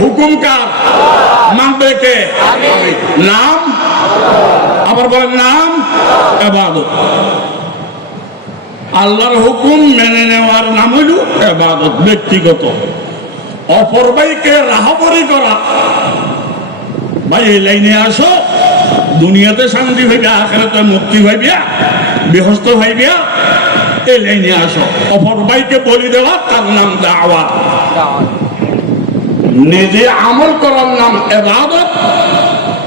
হুকুম কার? মানবে কে? আমি। নাম? আবার বলেন নাম ইবাদত। আল্লাহর হুকুম মেনে নেওয়ার নাম হইল ইবাদত, ব্যক্তিগত। অপর ভাইকে রাহবরি করা, ভাই এই লাইনে আসো, দুনিয়াতে শান্তি হইবে, আখিরাতে মুক্তি হইবে, বিহস্ত হইবে, এই লাইনে আসো। অপর ভাইকে বলি দেওয়া তার নাম দাওয়াত। নিজে আমল করার নাম ইবাদত,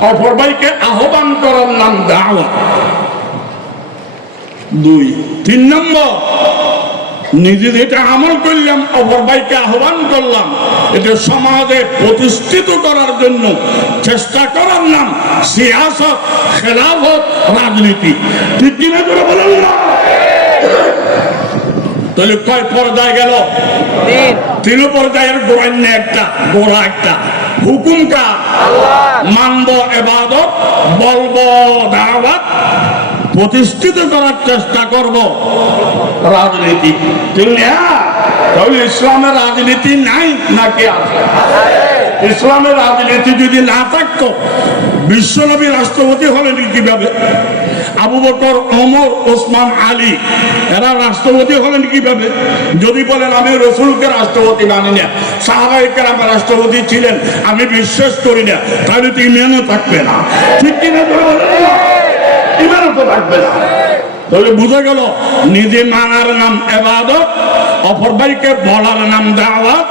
অপর ভাইকে আহ্বান করার নাম দাওয়াত। 2 3 নম্বর, নিজে যেটা আমল করলাম, অপর ভাইকে আহ্বান করলাম, এটা সমাজে প্রতিষ্ঠিত করার জন্য চেষ্টা করার নাম সিয়াসত, খেলাফত, রাজনীতি। ঠিক কিনা করে বলেন না? তাহলে কয় পর্যায়ে গেল? 3 পর্যায়ের গোড়ান্য একটা, গোড়া একটা। হুকুম কার? মানব ইবাদত, বলবো দাওয়াত, প্রতিষ্ঠিত করার চেষ্টা করব রাজনীতি। তাহলে ইসলামের রাজনীতি নাই নাকি আছে? ইসলামের রাজনীতি যদি না থাকতো বিশ্বনবী রাষ্ট্রপতি হলেন কিভাবে? আবু বকর, ওমর, ওসমান, আলী এরা রাষ্ট্রপতি হলেন কিভাবে? যদি বলেন আমি রসুলকে রাষ্ট্রপতি মানি না, সাহাবায়ে কেরাম রাষ্ট্রপতি ছিলেন, আমি বিশ্বাস করি না, তাহলে তো ইমানও থাকবে না। ঠিক কিনা? ইমানও তো থাকবে না। তাহলে বুঝা গেল নিজে মানার নাম ইবাদত, অপর ভাইকে বলার নাম দাওয়াত,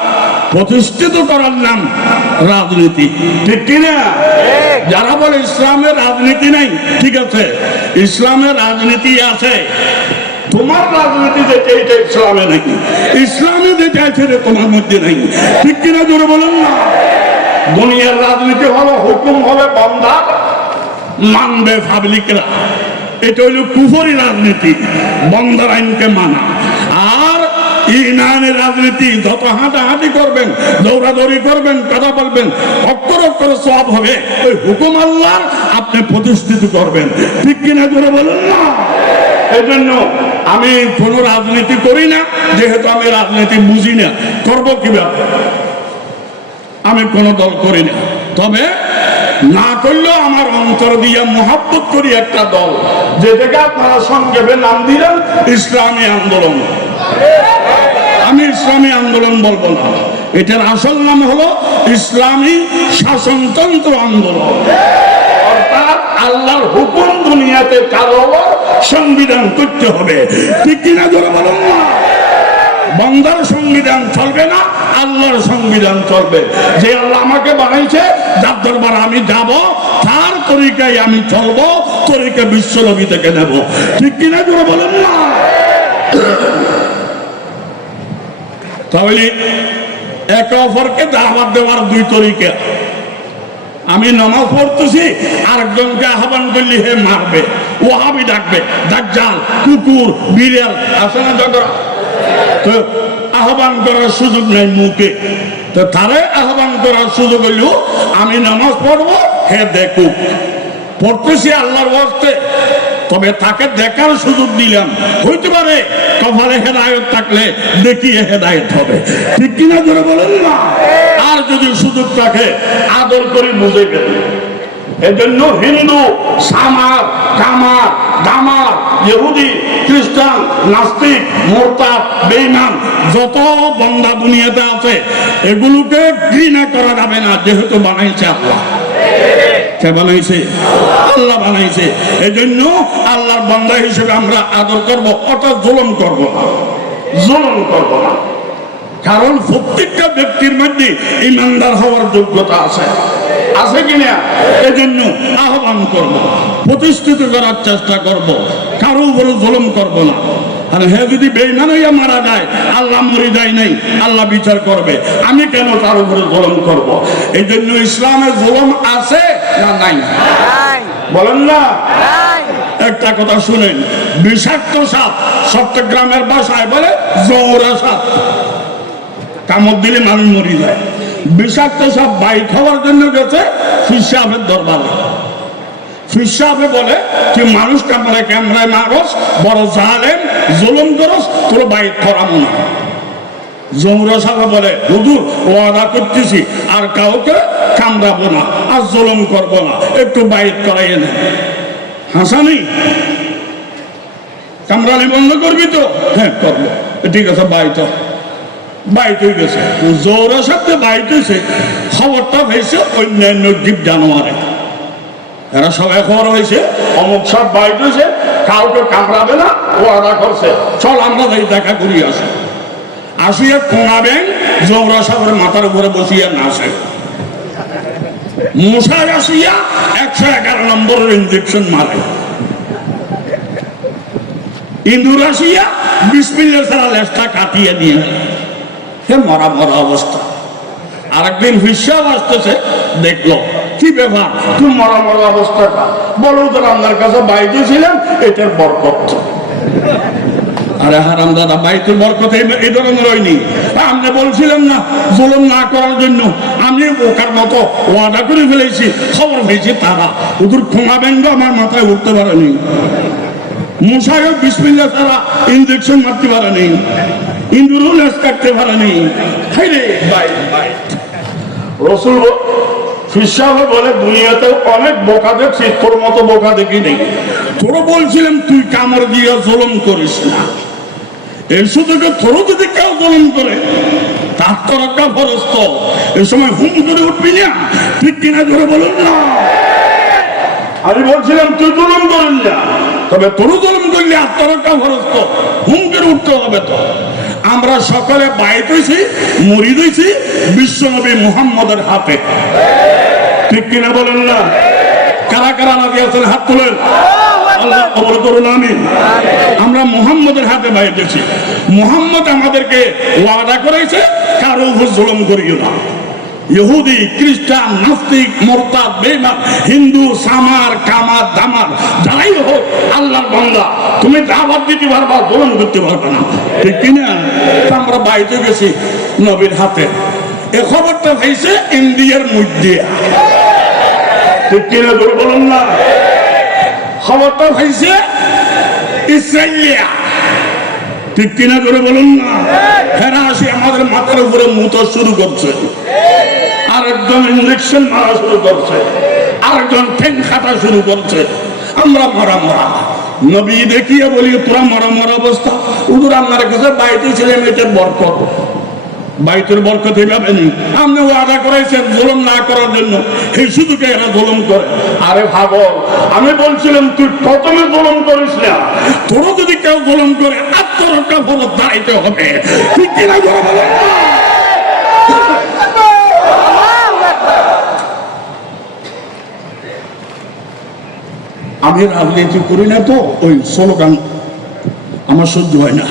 প্রতিষ্ঠিত করার নাম রাজনীতি। ঠিক কিনা? যারা বলে ইসলামের রাজনীতি নাই, ঠিক আছে, ইসলামের রাজনীতি আছে। তোমার রাজনীতি যেটা এটা ইসলামে নাকি? ইসলামে যেটা আছে তোমার মধ্যে নাই। ঠিক কিনা জোরে বলেন না? দুনিয়ার রাজনীতি হলো হুকুম হবে বান্দা মানবে পাবলিকরা, এটা হইল কুফরি রাজনীতি, বান্দার আইনকে মানা। আর ইমানের রাজনীতি যত হাঁটাহাঁটি করবেন, দৌড়াদৌড়ি করবেন, কথা বলবেন, অক্ষর অক্ষরে সওয়াব হবে, ওই হুকুম আল্লাহর আপনি প্রতিষ্ঠিত করবেন। ঠিক কিনা জোরে বলেন না? এই জন্য আমি কোনো রাজনীতি করি না, যেহেতু আমি রাজনীতি বুঝি না, করবো কিভাবে? আমি কোনো দল করি না। তবে না করলেও আমার অন্তর দিয়ে মহব্বত করি একটা দল, যেটাকে আপনারা সংক্ষেপে নাম দিলেন ইসলামী আন্দোলন। আমি ইসলামী আন্দোলন বলবো না, এটার আসল নাম হলো ইসলামী শাসনতন্ত্র আন্দোলন। অর্থাৎ আল্লাহর হুকুম দুনিয়াতে কারো সংবিধান করতে হবে। ঠিক কিনা জোরে বলুন না? বান্দার সংবিধান চলবে না, আল্লাহর সংবিধান চলবে। যে আল্লাহ আমাকে বানাইছে, যার দরবার আমি যাব, তার তরিকায় আমি চলবো, তরিকা বিশ্বনবী থেকে নেব। ঠিক কিনা জোরে বলুন না? তাহলে একে অপরকে দাওয়াত দেওয়ার দুই তরিকা। আমি নামাজ পড়তেছি, আরেকজনকে আহ্বান করলে হে মারবে, ওয়াহাবি ডাকবে, দাজ্জাল, কুকুর, বিড়াল আছে না জগৎ? তো আহ্বান করার সুযোগ নেই মুখে, তো তারে আহ্বান করার সুযোগ হইলেও আমি নামাজ পড়বো, হে দেখুক। পড়তেছি আল্লাহর ওয়াস্তে, তবে তাকে দেখার সুযোগ দিলাম। হইতে পারে কপালে হেদায়েত থাকলে দেখিয়ে হেদায়েত হবে। ঠিক কিনা জোরে বলেন না? আর যদি সুযোগ থাকে আদর করে বুঝে গেল। এজন্য হিন্দু, সামার, কামার, দামার, ইহুদি, খ্রিস্টান, নাস্তিক, মুরতাদ, বেঈমান যত বান্দা দুনিয়াতে আছে, এগুলোকে ঘৃণা করা যাবে না, যেহেতু বানাইছে আল্লাহ। কে বানাইছে? আল্লাহ বানাইছে। এই জন্য আল্লাহর বান্দা হিসেবে আমরা আদর করবো, অর্থাৎ জুলুম করবো না, জুলুম করবো না। কারণ প্রত্যেকটা ব্যক্তির মধ্যে ইমানদার হওয়ার যোগ্যতা আছে, আছে কিনা? এই জন্য আহ্বান করবো, প্রতিষ্ঠিত করার চেষ্টা করব, কারো উপরে জুলুম করবো না। আর হে যদি বেঈমান হইয়া মারা যায়, আল্লাহ মরে যায় নাই, আল্লাহ বিচার করবে, আমি কেন তার উপরে জুলুম করব? এই জন্য ইসলামে জুলুম আছে না নাই? বলেন না? একটা কথা শুনেন, বিষাক্ত সাপ চট্টগ্রামের ভাষায় বলে জৌরা সাপ, কামড় দিলে মানুষ মরে যায়। বিষাক্ত সাপ বাইক হওয়ার জন্য গেছে ফির সাহেবের দরবারে। ফির সাহেবে বলে তুই মানুষ কামড়ে ক্যামেরায় মারস, বড় জালেম, জুলুম করস, তোর বাইক করাবো না। জৌরা সাহেব বলে হুজুর ওয়াদা করতেছি আর কাউকে কামড়াবো না, আর জুলুম করবো না, একটু বাইক করাইয়ে নেন। হাসানি, কামড়ানি বন্ধ করবি তো? হ্যাঁ করবো। ঠিক আছে, বাইক বাইক হয়ে গেছে। জৌরা সাথে বাইক হয়েছে, খবরটা হয়েছে অন্যান্য জীব জানোয়ারে, এরা সবাই খবর হয়েছে অমুক সব বাইক হয়েছে, কাউকে কামড়াবে না, ও আদা করছে, চল আমরা যাই দেখা করি। আসে আসিয়া কোনাবেন জৌরা সাহেবের মাথার উপরে বসিয়া নাচে। মশাই আসিয়া 111 নম্বরের ইঞ্জেকশন মারে। ইন্দুর আসিয়া বিসমিল্লাহ ছাড়া লেজটা কাটিয়ে নিয়ে সে মরা মরা অবস্থা। আরেকদিন হিসাব আসতেছে, দেখলো কি ব্যাপার, তুই মরা মরা অবস্থাটা বলো তো, আপনার কাছে বাইতে ছিলেন, এটার বরকত। আরে হারাম দাদা, বাইতে বরকত এই ধরনের হয়নি। আপনি বলছিলেন না জুলুম না করার জন্য, আমি ওকার মতো ওয়াদা করে ফেলেছি, খবর পেয়েছি তারা ওদের খোঙা ব্যাঙ্গ আমার মাথায় উঠতে পারেনি। মশাইও বিসমিল্লাহ ছাড়া ইঞ্জেকশন মারতে পারেনি, ইন্দুরও লেজ কাটতে পারেনি। রসুল ফিসাবে বলে দুনিয়াতে অনেক বোকা দেখছি, তোর মতো বোকা দেখি নেই। তোর বলছিলাম তুই কামড় দিয়ে জুলুম করিস না, এই সুযোগে তোরও যদি কেউ জুলুম করে তার তো একটা ফরজ, তো এই সময় হুম করে উঠবি না। ঠিক কিনা জোরে বলুন না? আমি বলছিলাম তুই জুলুম করেন না, তবে তরু জুলুম করলে আত্মরক্ষা ফরজ তো, হুমকির উঠতে হবে তো। আমরা সকলে বাইত হয়েছি, মুরিদ হয়েছি বিশ্বনবী মুহাম্মদের হাতে, ঠিক কিনা বলেন না? কারা কারা রাজি আছেন হাত তোলেন, আল্লাহ কবুল করুন, আমিন। আমরা মুহাম্মদের হাতে বাইতেছি। মুহাম্মদ আমাদেরকে ওয়াদা করেছে কারো উপর জুলুম করিও না। ইহুদি, খ্রিস্টান, নাস্তিক, মুরতাদ, বেঈমান, হিন্দু, সামার, কামার, দামার যারাই হোক আল্লাহর বান্দা, তুমি দাওয়াত দিতে পারবা, জুলুম করতে পারবে না, ঠিক কিনা? আমরা বাইতে গেছি নবীর হাতে। এ খবরটা হয়েছে ইন্ডিয়ার মধ্যে, ঠিক কিনা ধরে বলুন না? খবরটা হয়েছে ইসরায়েলিয়া, ঠিক কিনা করে বলুন না? ফেরা আসি আমাদের মাথার উপরে মুতো শুরু করছে, আরেকজন ইঞ্জেকশন মারা শুরু করছে, আরেকজন ঠেং খাটা শুরু করছে। আমরা মরা মরা নবী দেখিয়ে বলি তোরা মরা মরা অবস্থা। উদুর আপনার কাছে বাইতে ছিলেন, এটার বরকত, বাইতের বরকত পাবেন। আপনি ওয়াদা করেছেন জুলুম না করার জন্য, এই শুধুকে এরা জুলুম করে। আরে ভাবো, আমি বলছিলাম তুই প্রথমে জুলুম করিস না, তোরও যদি কেউ জুলুম করে আত্মরক্ষা ফরজ দাঁড়াইতে হবে, ঠিক কিনা করে বলেন? আমি রাজনীতি করি না তো, ওই স্লোগান আমার সহ্য হয় না।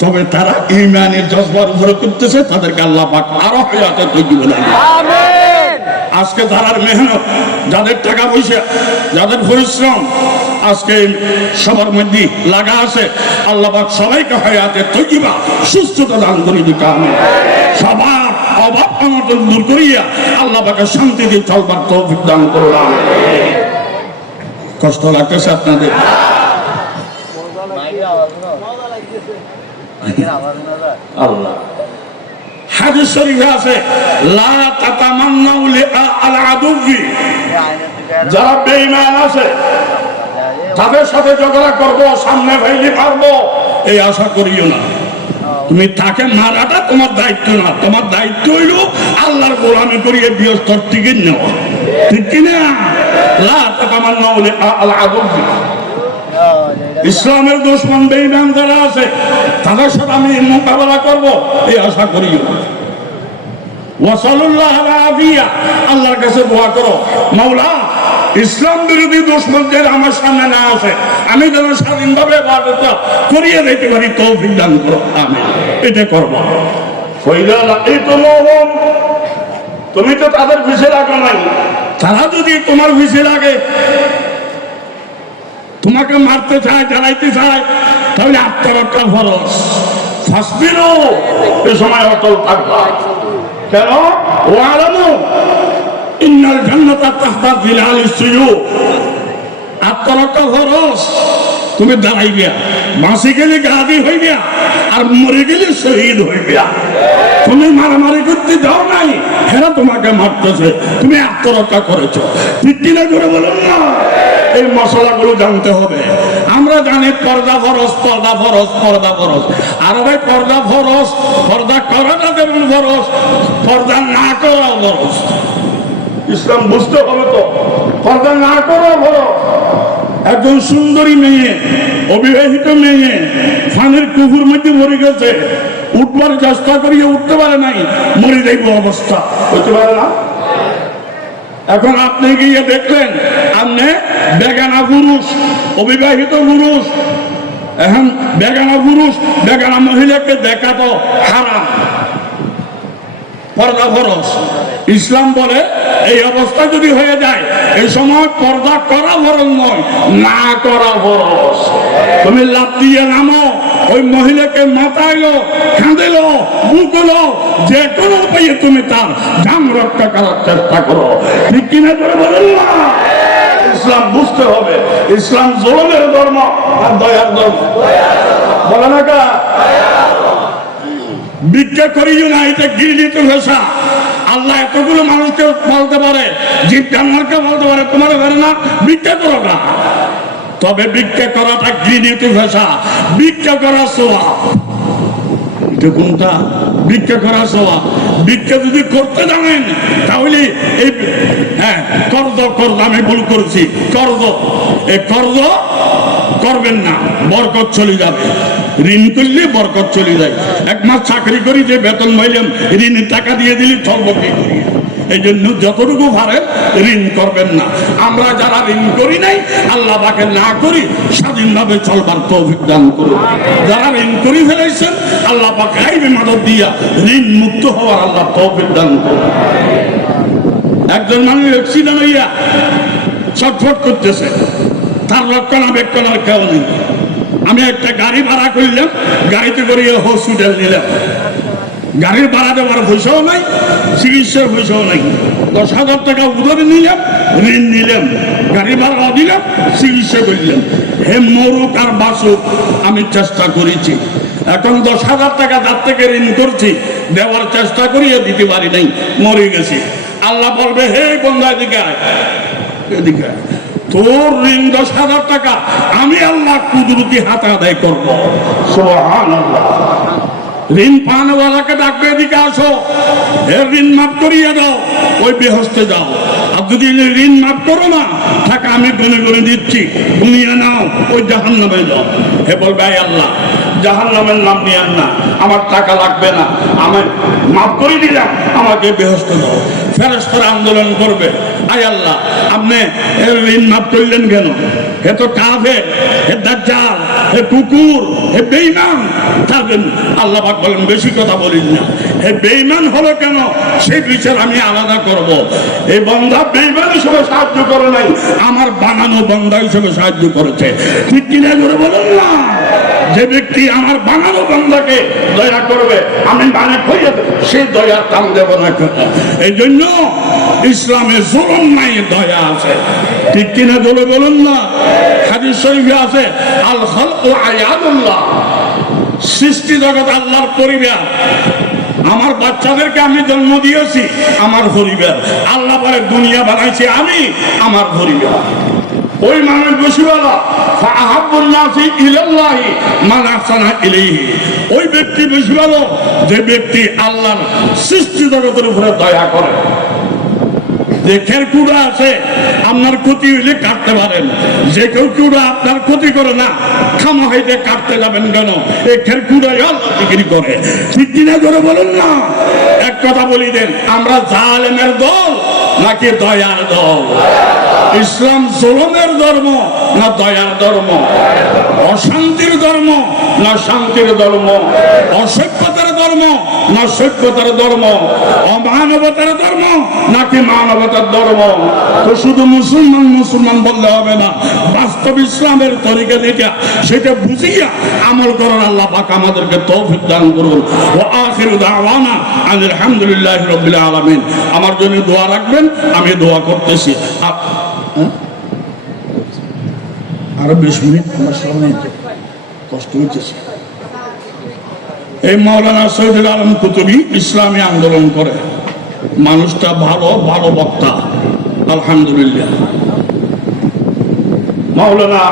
তবে তারা ঈমানের জজবার উপরে করতেছে, তাদেরকে আল্লাহ পাক আরো হায়াতে তৈরি বলে। আজকে যারা মেহনত, যাদের টাকা পয়সা, যাদের পরিশ্রম আজকে সবার মধ্যে লাগা আছে, আল্লাহ পাক সবাইকে হায়াতে তৈবা সুস্থতা দান করে দিতে হবে। সবার অভাব অনটন দূর করিয়া আল্লাহ পাকে শান্তি দিয়ে চলবার তৌফিক দান করলাম। কষ্ট লাগতেছে আপনাদের? আল্লাহ হাদিস শরীফে আছে, লা তাতামান্নাউ লিকা আল আদুবি, যারা বেঈমান আছে তাদের সাথে ঝগড়া করব, সামনে ভাইলে পারবো, এই আশা করিও না। তুমি তাকে মারাটা তোমার দায়িত্ব না, তোমার দায়িত্ব হইল আল্লাহর গোলামি করিয়ে বৃহস্পতি টিকে নেওয়া, ঠিক কিনা? লা তাতামান্নাউ লিকা আল আদুবি, ইসলামের দুশমন বেঈমান যারা আছে তাদের সাথে আমি মোকাবেলা করব, এই আশা করিও না। ওয়াসাল্লাল্লাহু আলাইহি, আল্লাহর কাছে দোয়া করো, মাওলা ইসলাম বিরোধী দুশমনদের আমার সামনে না আসে, আমি যেন স্বাধীনভাবে ইবাদত করিয়ে দিতে পারি, তৌফিক দান করো, আমিন। এটা করব। ফাইদা লাকিতুমুহুম, তুমি তো তাদের পিছে লাগো নাই, তারা যদি তোমার পিছে লাগে, তোমাকে মারতে চায়, জ্বালাইতে চায়, তাহলে আত্মরক্ষা ফরজ। ফাসবিরু, এই সময় অটল থাকবা। কেন? ওয়ালামু ইন্নাল জান্নাতা তাহতা যিলালিস সুয়ুফ, আত্মরক্ষা ফরজ। তুমি দাঁড়াইবিয়া, বাঁচি গেলে গাদি হইবিয়া, আর মরে গেলে শহীদ হইবিয়া। তুমি মারামারি করতে দাও নাই, হেরা তোমাকে মারতেছে, তুমি আত্মরক্ষা করেছো, ঠিক কিনা করে বলেন না? এই মশলাগুলো জানতে হবে। আমরা জানি পর্দা ফরজ, পর্দা ফরজ, পর্দা ফরজ। আর ভাই পর্দা ফরজ, পর্দা করাটা যেমন ফরজ, পর্দা না করাও ফরজ। ইসলাম বুঝতে হবে তো, পর্দা না করাও ফরজ। একজন সুন্দরী মেয়ে, অবিবাহিত মেয়ে ফানের কুকুর মধ্যে মরে গেছে, উঠবার চেষ্টা করিয়ে উঠতে পারে নাই, মরে যাইব অবস্থা, হতে পারে না? এখন আপনি গিয়ে দেখলেন, আপনি বেগানা পুরুষ, অবিবাহিত পুরুষ, এখন বেগানা পুরুষ বেগানা মহিলাকে দেখা তো হারাম, পর্দা ফরজ। ইসলাম বলে এই অবস্থা যদি হয়ে যায়, এই সময় পর্দা করা ফরজ নয়, না করা ফরজ। তুমি লাফ দিয়ে নামো, ওই মহিলাকে মাথাইলো, কাঁদিলো, বুকলো, যে কোনো উপায়ে তুমি তার জান রক্ষা করার চেষ্টা করো, ঠিক কিনা করে বলেন না? ইসলাম বুঝতে হবে, ইসলাম জুলুমের ধর্ম আর দয়ার ধর্ম, বলে না কা? ভিক্ষা করিও না, এটা গিরিলিত ভাষা। আল্লাহ এতগুলো মানুষকে বলতে পারে, জীব জানোয়ারকে বলতে পারে, তোমার পারে না, ভিক্ষা করো না। তবে ভিক্ষা করাটা গিরিলিত ভাষা, ভিক্ষা করা সওয়াব, এটা কোনটা? ভিক্ষা করা সবা। ভিক্ষা যদি করতে জানেন তাহলে এই কর্জ আমি ভুল করেছি, কর্জ করবেন না, বরকত চলে যাবে। ঋণ করলে বরকত চলে যায়। এক মাস চাকরি করি যে বেতন পাইলাম, ঋণের টাকা দিয়ে দিলে চলবো কি করি? এই জন্য যতটুকু পারেন ঋণ করবেন না। আমরা যারা ঋণ করি নাই, আল্লাহ পাকে না করি স্বাধীনভাবে চলবার তৌফিক দান করুন। যারা ঋণ করে ফেলেছেন, আল্লাহ পাকে আইবে মাদত দিয়া ঋণ মুক্ত হওয়ার আল্লাহ তৌফিক দান করুন। একজন মানুষ অ্যাক্সিডেন্ট হইয়া ছটফট করতেছে, তার রক্ষণাবেক্ষণার কেউ নেই। আমি একটা গাড়ি ভাড়া করলাম, গাড়িতে করিয়ে হসপিটাল নিলাম। গাড়ির ভাড়া দেওয়ার পয়সাও নাই, চিকিৎসার পয়সাও নাই। 10,000 টাকা উধারে নিলাম, ঋণ নিলাম, গাড়ি ভাড়া দিলাম, চিকিৎসা করলাম। হে মরুক আর বাসুক, আমি চেষ্টা করেছি। এখন 10,000 টাকা তার থেকে ঋণ করছি, দেওয়ার চেষ্টা করিয়ে দিতে পারি নাই, মরে গেছি। আল্লাহ বলবে, হে বন্ধা এদিকে আয়, এদিকে আয়। তোর ঋণ 10,000 টাকা আমি আল্লাহ কুদরতি হাতে আদায় করবো। সুবহানাল্লাহ। ঋণ পানওয়ালাকে ডাকবে, এদিকে আসো, এর ঋণ মাফ করিয়ে দাও, ওই বেহস্তে যাও। আর যদি ঋণ মাফ করো না, টাকা আমি গুনে গুনে দিচ্ছি, গুনিয়ে নাও, ওই জাহান্নামে যাও। হে বলবে, আয় আল্লাহ, জাহান্নামের নাম নিয়েন না, আমার টাকা লাগবে না, আমি মাফ করে দিলাম, আমাকে বেহস্তে দাও। ফেরেশতারা আন্দোলন করবে, আয় আল্লাহ, আপনি ঋণ মাফ করলেন কেন? হে তো কাফের, হে দাজ্জাল, হে কুকুর, হে বেঈমান। আল্লাহ পাক বলেন, বেশি কথা বলিস না। হে বেঈমান হলো কেন, সেই বিচার আমি আলাদা করব। এই বান্দা বেঈমান হিসেবে সাহায্য করে নাই, আমার বানানো বান্দা হিসেবে সাহায্য করেছে। ঠিক কিনা করে বলেন না? যে ব্যক্তি আমার বানানো বান্দাকে দয়া করবে, আমি মানে হয়ে সেই দয়া টান দেব না কেন? এই জন্য ইসলামে জুলুম নাই, দয়া আছে। ঠিক কিনা বলে বলুন না? হাদিস শরীফে আছে, আল খালকু আয়াতুল্লাহ, সৃষ্টি জগৎ আল্লাহর পরিবার। আমার বাচ্চাদেরকে আমি জন্ম দিয়েছি, আমার পরিবার। আল্লাহ বলে, দুনিয়া বানাইছে আমি, আমার পরিবার। ওই মানুষ বেশি বলা, ওই ব্যক্তি বেশি ভালো যে ব্যক্তি আল্লাহর সৃষ্টি জগতের উপরে দয়া করে। যে খেরকুড়া আছে, আপনার ক্ষতি হইলে কাটতে পারেন। যে কেউ কুড়া আপনার ক্ষতি করে না, খামা হইতে কাটতে যাবেন কেন? এই খেরকুড়াই আল্লাহ বিক্রি করে। ঠিক কিনা করে বলুন না? এক কথা বলি দেন, আমরা জালেমের দল নাকি দয়ার দল? ইসলাম জুলুমের ধর্ম না দয়ার ধর্ম? অশান্তির ধর্ম না শান্তির ধর্ম? অসভ্যতার ধর্ম না সভ্যতার ধর্ম? অমানবতার ধর্ম নাকি মানবতার ধর্ম? তো শুধু মুসলমান মুসলমান বললে হবে না, বাস্তব ইসলামের তরিকা দেখে সেটা বুঝিয়া আমল করার আল্লাহ পাক আমাদেরকে তৌফিক দান করুন। ওয়া আখিরু দাওয়ানা আনিল হামদুলিল্লাহি রাব্বিল আলামিন। আমার জন্য দোয়া রাখবেন, আমি দোয়া করতেছি। আরো 20 মিনিট আমার সামনে কষ্ট হইতেছে। এই মাওলানা শহীদুল আলম কুতুবী ইসলামী আন্দোলন করে, মানুষটা ভালো, ভালো বক্তা, আলহামদুলিল্লাহ। মাওলানা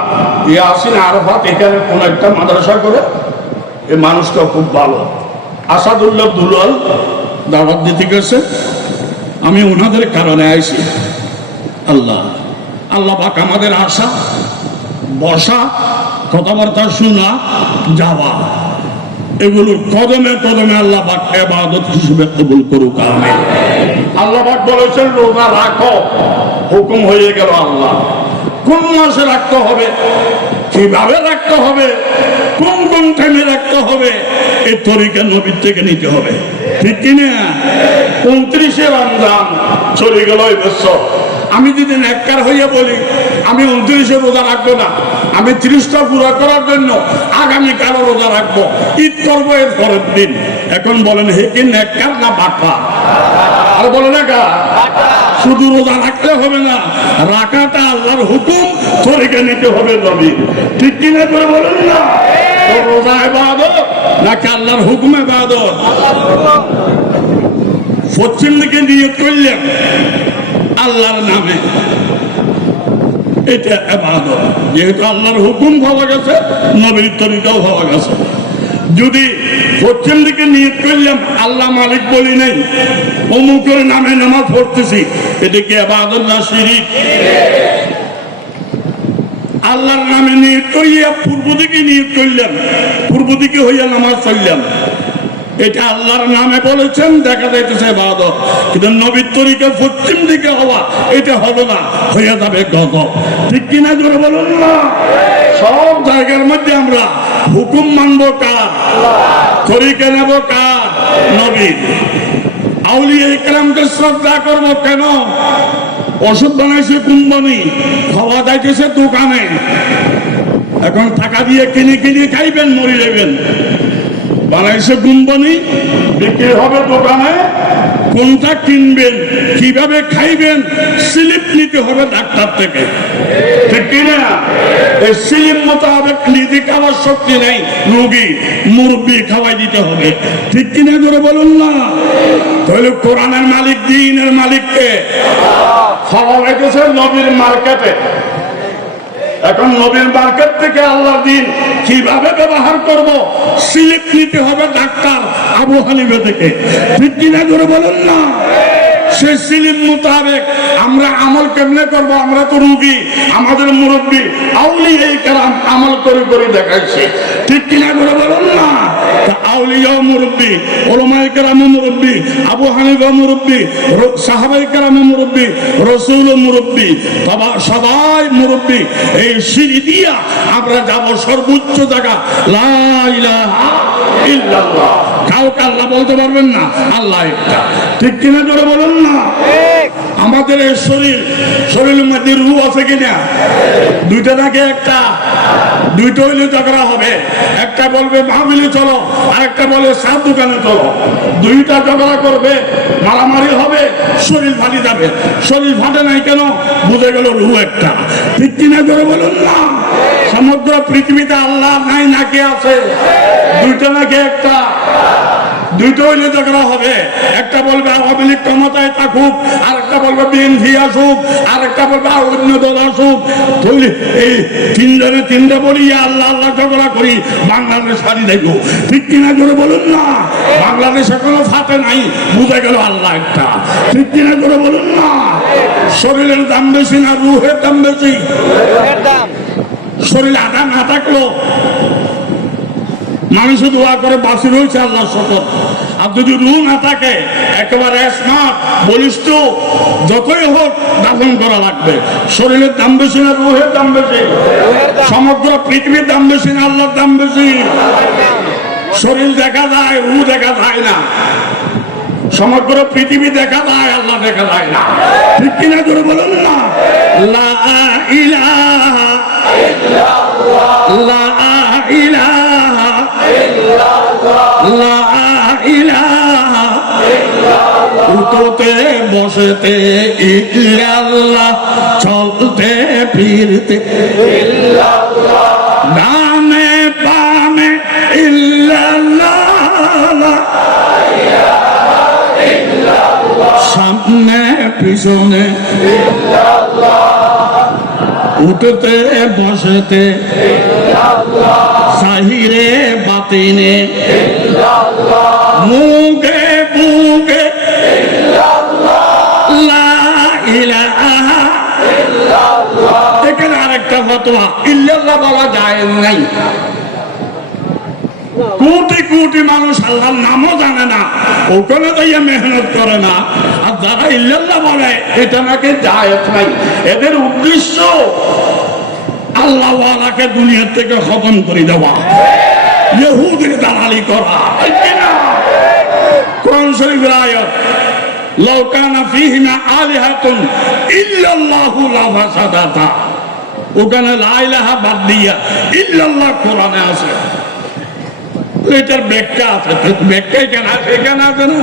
ইয়াসিন আরাফাত এখানে কোন একটা মাদ্রাসা করে, এই মানুষটা খুব ভালো। আসাদুল্লাহ দুলাল দাওয়াত দিতে গেছে, আমি ওনাদের কারণে আইছি। আল্লাহ আল্লাহ পাক আমাদের আশা, বসা, কথাবার্তা শোনা, যাওয়া, এগুলোর কদমে কদমে আল্লাহ পাক ইবাদত হিসেবে কবুল করুক, আমিন। আল্লাহ পাক বলেছেন, রোজা রাখো, হুকুম হয়ে গেল। আল্লাহ কোন মাসে রাখতে হবে, কিভাবে রাখতে হবে, কোন কোন টাইমে রাখতে হবে, এই তরিকা নবীর থেকে নিতে হবে। ঠিক কিনা? 29শে রমজান চলে গেল এই বছর। আমি যদি নেককার হইয়া বলি আমি 29শে রোজা রাখবো না, আমি 30টা পুরো করার জন্য আগামীকালও রোজা রাখবো, ঈদ করবো এর পরের দিন। এখন বলেন, হে কি নেককার না বাটপা? আর বলে না কা, শুধু রোজা রাখলে হবে না, রাখাটা আল্লাহর হুকুম, তরিকা নিতে হবে নবীর। ঠিক কিনা করে বলেন না? রোজা ইবাদত নাকি আল্লাহর হুকুম ইবাদত? পশ্চিম দিকে নিয়ত করলেন আল্লাহর নামে, এটা ইবাদত। যেহেতু আল্লাহর হুকুম পাওয়া গেছে, নবীর তরিকাও পাওয়া গেছে। যদি পশ্চিম দিকে নিয়ত করলাম, আল্লাহ মালিক বলি নাই, অমুকের নামে নামাজ পড়তেছি, এটা কি ইবাদত না শিরিক? আল্লাহর নামে নিয়ত করিয়া পূর্ব দিকে নিয়ত করলাম, পূর্ব দিকে হইয়া নামাজ পড়লাম, এটা আল্লাহর নামে বলেছেন, দেখা যাইতেছে ইবাদত। কিন্তু নবীর তরিকা পশ্চিম দিকে হওয়া, এটা হলো না, হইয়া যাবে গজব। ঠিক কিনা জোরে বলুন না? সব জায়গার মধ্যে আমরা হুকুম মানবো কার? তরিকা নেব কার? নবীর। আউলিয়া ইকরামকে শ্রদ্ধা করবো কেন? ওষুধ বানাইছে কোম্পানি, খাওয়া যাইতেছে দোকানে, এখন টাকা দিয়ে কিনে কিনে খাইবেন, মরে যাবেন। বানাইছে কোম্পানি, বিক্রি হবে দোকানে, কোনটা কিনবেন, কিভাবে খাইবেন, স্লিপ নিতে হবে ডাক্তার থেকে। ঠিক কিনা? এই স্লিপ মোতাবেক নিজে খাওয়ার শক্তি নেই, রোগী মুরব্বী খাওয়াই দিতে হবে। ঠিক কিনা করে বলুন না? তাহলে কোরআনের মালিক, দ্বীনের মালিককে খাওয়া লাগতেছে নবীর মার্কেটে। এখন নবীর মার্কেট থেকে আল্লাহ দিন কিভাবে ব্যবহার করব, স্লিপ নিতে হবে ডাক্তার আবু হানিফা থেকে। ঠিক কিনা করে বলুন না? সে স্লিপ মোতাবেক আমরা আমল কেমনে করব? আমরা তো রুগী, আমাদের মুরব্বী আউলিয়া কেরাম আমল করে করে দেখাইছে। ঠিক কিনা করে বলুন না? আউলিয়া মুরব্বী, উলামায়ে কেরাম মুরব্বী, আবু হানিফা মুরব্বী, সাহাবায়ে কেরাম মুরব্বী, রাসূল মুরব্বী, সবাই মুরব্বী। এই সিঁড়ি দিয়া আমরা যাব সর্বোচ্চ জায়গা, লা ইলাহা ইল্লাল্লাহ। কাউকে আল্লাহ বলতে পারবেন না, আল্লাহ একটা। ঠিক কিনা জোরে বলুন না? আমাদের এই শরীরের মধ্যে রূহ আছে কিনা? দুইটা নাকি একটা? দুইটা হইলে ঝগড়া হবে। একটা বলবে মাহফিলে চলো, আর একটা বলে সাত দোকানে চলো। দুইটা ঝগড়া করবে, মারামারি হবে, শরীর ফাটি যাবে। শরীর ফাটে নাই কেন? বুঝে গেল রূহ একটা। ঠিক কিনা জোরে বলুন না? সমগ্র পৃথিবীতে আল্লাহ নাই নাকি আছে? দুইটা নাকি একটা? দুইটা হইলে ঝগড়া হবে। একটা বলবে আওয়ামী লীগ ক্ষমতায় থাকুক, আর একটা বলবে বিএনপি আসুক, আর একটা বলবে অন্য দল আসুক। এই তিনজনে তিনটা বলি আল্লাহ আল্লাহ ঝগড়া করি, বাংলাদেশ ফাটি দেখো। ঠিক কিনা করে বলুন না? বাংলাদেশ এখনো ফাটে নাই, বুঝে গেল আল্লাহ একটা। ঠিক কিনা করে বলুন না? শরীরের দাম বেশি না রুহের দাম বেশি? শরীরে আধা না থাকলো মানুষ দোয়া করে বাঁচি রয়েছে আল্লাহ শপথ। আর যদি রুহ না থাকে, একেবারে স্মার্ট বলিষ্ঠ, যতই হোক দাফন করা লাগবে। শরীরের দাম বেশি না রুহের দাম বেশি? সমগ্র পৃথিবীর দাম বেশি না আল্লাহর দাম বেশি? শরীর দেখা যায়, রুহ দেখা যায় না। সমগ্র পৃথিবী দেখা যায়, আল্লাহ দেখা যায় না। ঠিক কিনা জোরে বলুন না? লা ইলাহা ইল্লাল্লাহ, লা ইলাহা ইল্লাল্লাহ, লা ইলাহা ইল্লাল্লাহ। উঠতে বসতে ইল্লাল্লাহ, চলতে ফিরতে ইল্লাল্লাহ, ডানে বামে ইল্লাল্লাহ, সামনে পিছনে উঠতে বসতে সাহিরে বাতিনে মুখে বুকে লা ইলাহা ইল্লাল্লাহ। এখানে আরেকটা ফতোয়া, ইল্লাল্লাহ বলা যায় নাই। কোটি কোটি মানুষ আল্লাহর নামও জানে না, ওখানে যাইয়া মেহনত করে না। আর যারা ইল্লাল্লাহ বলে, এটা নাকি জায়েজ নাই। এদের উদ্দেশ্য আল্লাহওয়ালাকে দুনিয়ার থেকে খতম করে দেওয়া, ইহুদির দালালি করা। কোরআন শরীফের আয়াত, লাউ কানা ফীহিমা আলিহাতুন ইল্লাল্লাহু লাফাসাদাতা। ওখানে লা ইলাহা বাদ দিয়া ইল্লাল্লাহ কোরআনে আছে। এটার ব্যাখ্যা আছে, ব্যাখ্যা এখানে আছে, এখানে আছে না?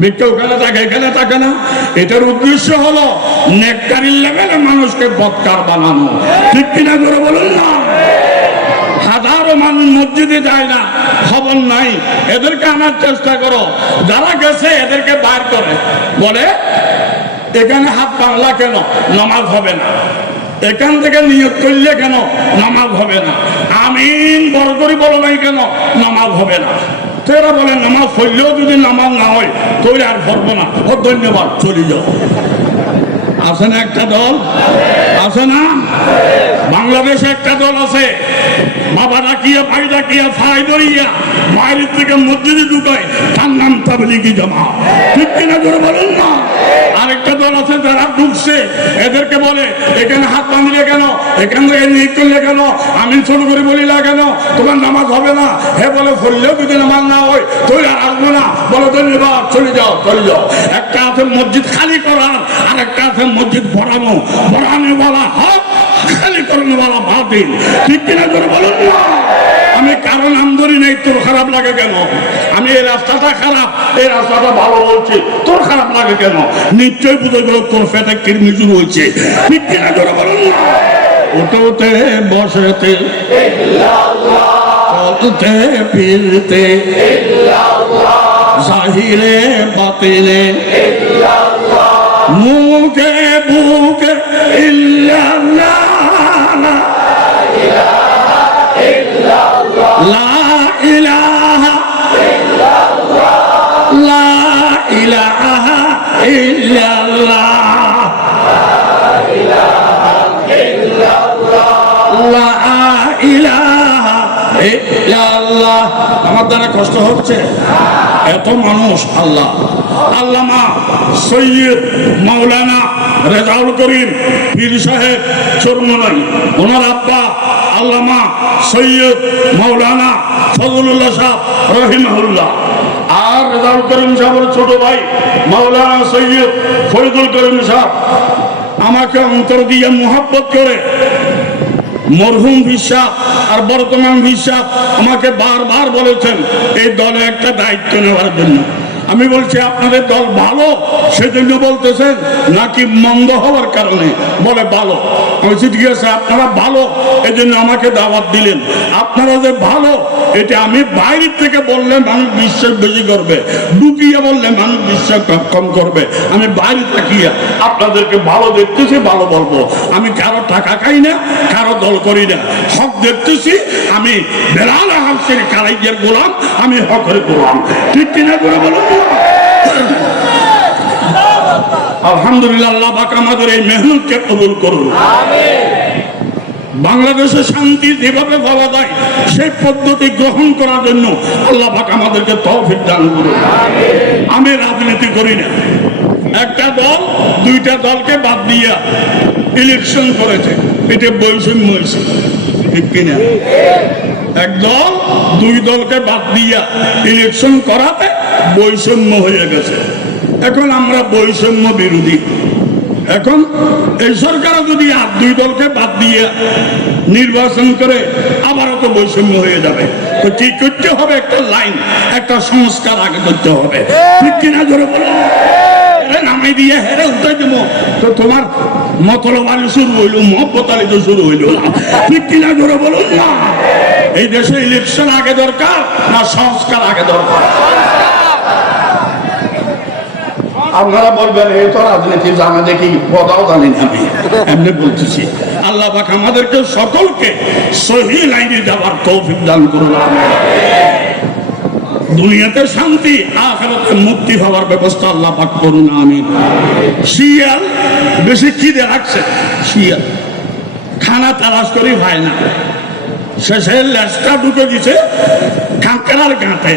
ব্যাখ্যা ওখানে থাকে, এখানে থাকে না। এটার উদ্দেশ্য হলো নেককারীর লেভেলে মানুষকে বদকার বানানো। ঠিক কিনা করে বলুন না? হাজারো মানুষ মসজিদে যায় না, খবর নাই, এদেরকে আনার চেষ্টা করো। যারা গেছে এদেরকে বার করে, বলে এখানে হাত বাংলা কেন, নামাজ হবে না। এখান থেকে নিয়োগ করলে কেন নামাজ হবে না। আমি আমিন বড় করে বলো নাই কেন? নামাজ হবে না। এরা বলে নামাজ পড়লেও যদি নামাজ না হয় তোর আর পড়বো না। ও ধন্যবাদ, চলে যাও। আছে না একটা দল? আছে না? বাংলাদেশে একটা দল আছে, বাবা ডাকিয়া ভাই ডাকিয়া ফাই ধরিয়া বাইরের থেকে মসজিদে ঢুকায়, তার নাম তাবলীগি জামাত। ঠিক কিনা জোরে বলুন না? আরেকটা দল আছে যারা ঢুকছে, এদেরকে বলে এখানে হাত বাঁধলে কেন, এখান থেকে নিয়ে করলে কেন, আমি ছোট করে বলি না কেন, তোমার নামাজ হবে না। হে বলে পড়লেও যদি নামাজ না হয় তুই আর আসবো না। বলে ধন্যবাদ, চলে যাও চলে যাও। একটা আছে মসজিদ খালি করার, আর একটা আছে মসজিদ ভরানো। ভরানো বলা হক, খালি করানো বলা বাতিল। ঠিক কিনা জোরে বলুন না? আমি কারণ নাম ধরি নাই, তোর খারাপ লাগে কেন? আমি এই রাস্তাটা খারাপ, এই রাস্তাটা ভালো বলছি, তোর খারাপ লাগে কেন? নিশ্চয়ই বুঝে গেল তোর পেটে কৃমি শুরু হয়েছে। ঠিক কিনা জোরে বলুন না? উঠোতে বসেতে চলতে ফিরতে জাহিরে বাতিলে মুখে বুকে ইল্লাল্লাহ লা ইলাহা লা ইলাহা ইল্লাল্লাহ লা ইলাহা ইল্লাল্লাহ। আমার দ্বারা কষ্ট হচ্ছে, এত মানুষ। আল্লাহ আল্লামা সৈয়দ মাওলানা রেজাউল করিম পীর সাহেব চরমনাই, ওনার আব্বা আল্লামা সৈয়দ মাওলানা ফজলুল্লাহ সাহেব রহিমাহুল্লাহ, আর রেজাউল করিম সাহেবের ছোট ভাই মাওলানা সৈয়দ ফরিদুল করিম সাহেব আমাকে অন্তর দিয়ে মোহাব্বত করে মরহুম বিশ্বাস আর বর্তমান বিশ্বাস আমাকে বারবার বলেছেন এই দলে একটা দায়িত্ব নেওয়ার জন্য। আমি বলছি আপনাদের দল ভালো সেজন্য বলতেছেন নাকি মন্দ হওয়ার কারণে? বলে ভালো। আমি ঠিক আছে, আপনারা ভালো এই জন্য আমাকে দাওয়াত দিলেন। আপনারা যে ভালো এটা আমি বাইরের থেকে বললে মানুষ বিশ্বাস বেশি করবে, ঢুকিয়ে বললে মানুষ বিশ্বাস কম করবে। আমি বাইরে থাকিয়া আপনাদেরকে ভালো দেখতেছি, ভালো বলবো। আমি কারো টাকা খাই না, কারো দল করি না, হক দেখতেছি। আমি বেলাল হাফসের কারাইয়ের গোলাম, আমি হকের গোলাম। ঠিক কিনা করে বলো? আলহামদুলিল্লাহ, আল্লাহ পাক আমাদের এই মেহনতকে কবুল করুন। বাংলাদেশে শান্তি যেভাবে পাওয়া যায় সেই পদ্ধতি গ্রহণ করার জন্য আল্লাহ পাক আমাদেরকে তৌফিক দান করুন। আমি রাজনীতি করি না। একটা দল দুইটা দলকে বাদ দিয়া ইলেকশন করেছে, এটা বৈষম্য হয়েছে। ঠিক কিনা? এক দল দুই দলকে বাদ দিয়া ইলেকশন করাতে বৈষম্য হয়ে গেছে। এখন আমরা বৈষম্য বিরোধী। এখন এই সরকার যদি আর দুই দলকে বাদ দিয়ে নির্বাচন করে আবারও তো বৈষম্য হয়ে যাবে। তো কি করতে হবে? একটা লাইন, একটা সংস্কার আগে করতে হবে। ঠিক কিনা জোরে বলো? নামাই দিয়ে হেরে উঠে দেব তো তোমার মতলবাড়ি শুরু হইল, মহব্বতালি তো শুরু হইল। ঠিক কিনা জোরে বলুন না? এই দেশে ইলেকশন আগে দরকার না সংস্কার আগে দরকার? আপনারা বলবেন এই তো রাজনীতি জানা, দেখি বদাও জানি না। আমি এমনি বলতেছি, আল্লাহ পাক আমাদেরকে সকলকে সহি লাইনে যাওয়ার তৌফিক দান করুন। দুনিয়াতে শান্তি, আখিরাতে মুক্তি হওয়ার ব্যবস্থা আল্লাহ পাক করুন। আমিন। শিয়াল বেশি খিদে রাখছে, শিয়াল খানা তালাশ করি হয় না, শেষে লেজটা ঢুকে দিছে কাঁকড়ার গাঁটে,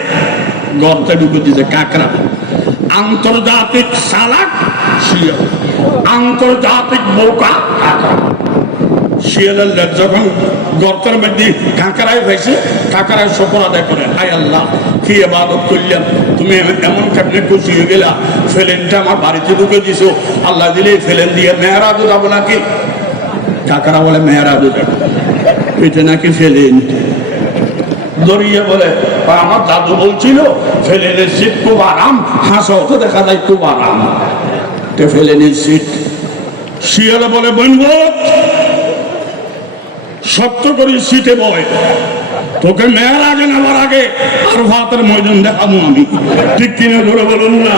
গর্তে ঢুকে দিছে কাঁকড়া। আন্তর্জাতিক চালাক শিয়াল, আন্তর্জাতিক বোকা কাঁকড়া। শিয়ালের লেজ যখন গর্তের মধ্যে কাঁকড়ায় ফেসে, কাঁকড়ায় শকর আদায় করে, হায় আল্লাহ কি ইবাদত করলাম, তুমি এমন কেমনে খুশি হয়ে গেলা, ফেলেনটা আমার বাড়িতে ঢুকে দিছো, আল্লাহ দিলে ফেলেন দিয়ে মেহরাজও যাবো নাকি? কাঁকড়া বলে মেহরাজও যাবো, এটা নাকি ফেলেন। দরিয়ে বলে আমার দাদু বলছিল ফেলেনের সিট খুব আরাম, হাঁসাও তো দেখা যায় খুব আরাম, ফেলেনের সিট। শিয়ালে বলে বলব শক্ত করে সিটে বয়, তোকে মেয়ের আগে নেওয়ার আগে আর ভাতের ময়দান দেখাবো আমি। ঠিক কিনা ধরে বলুন না?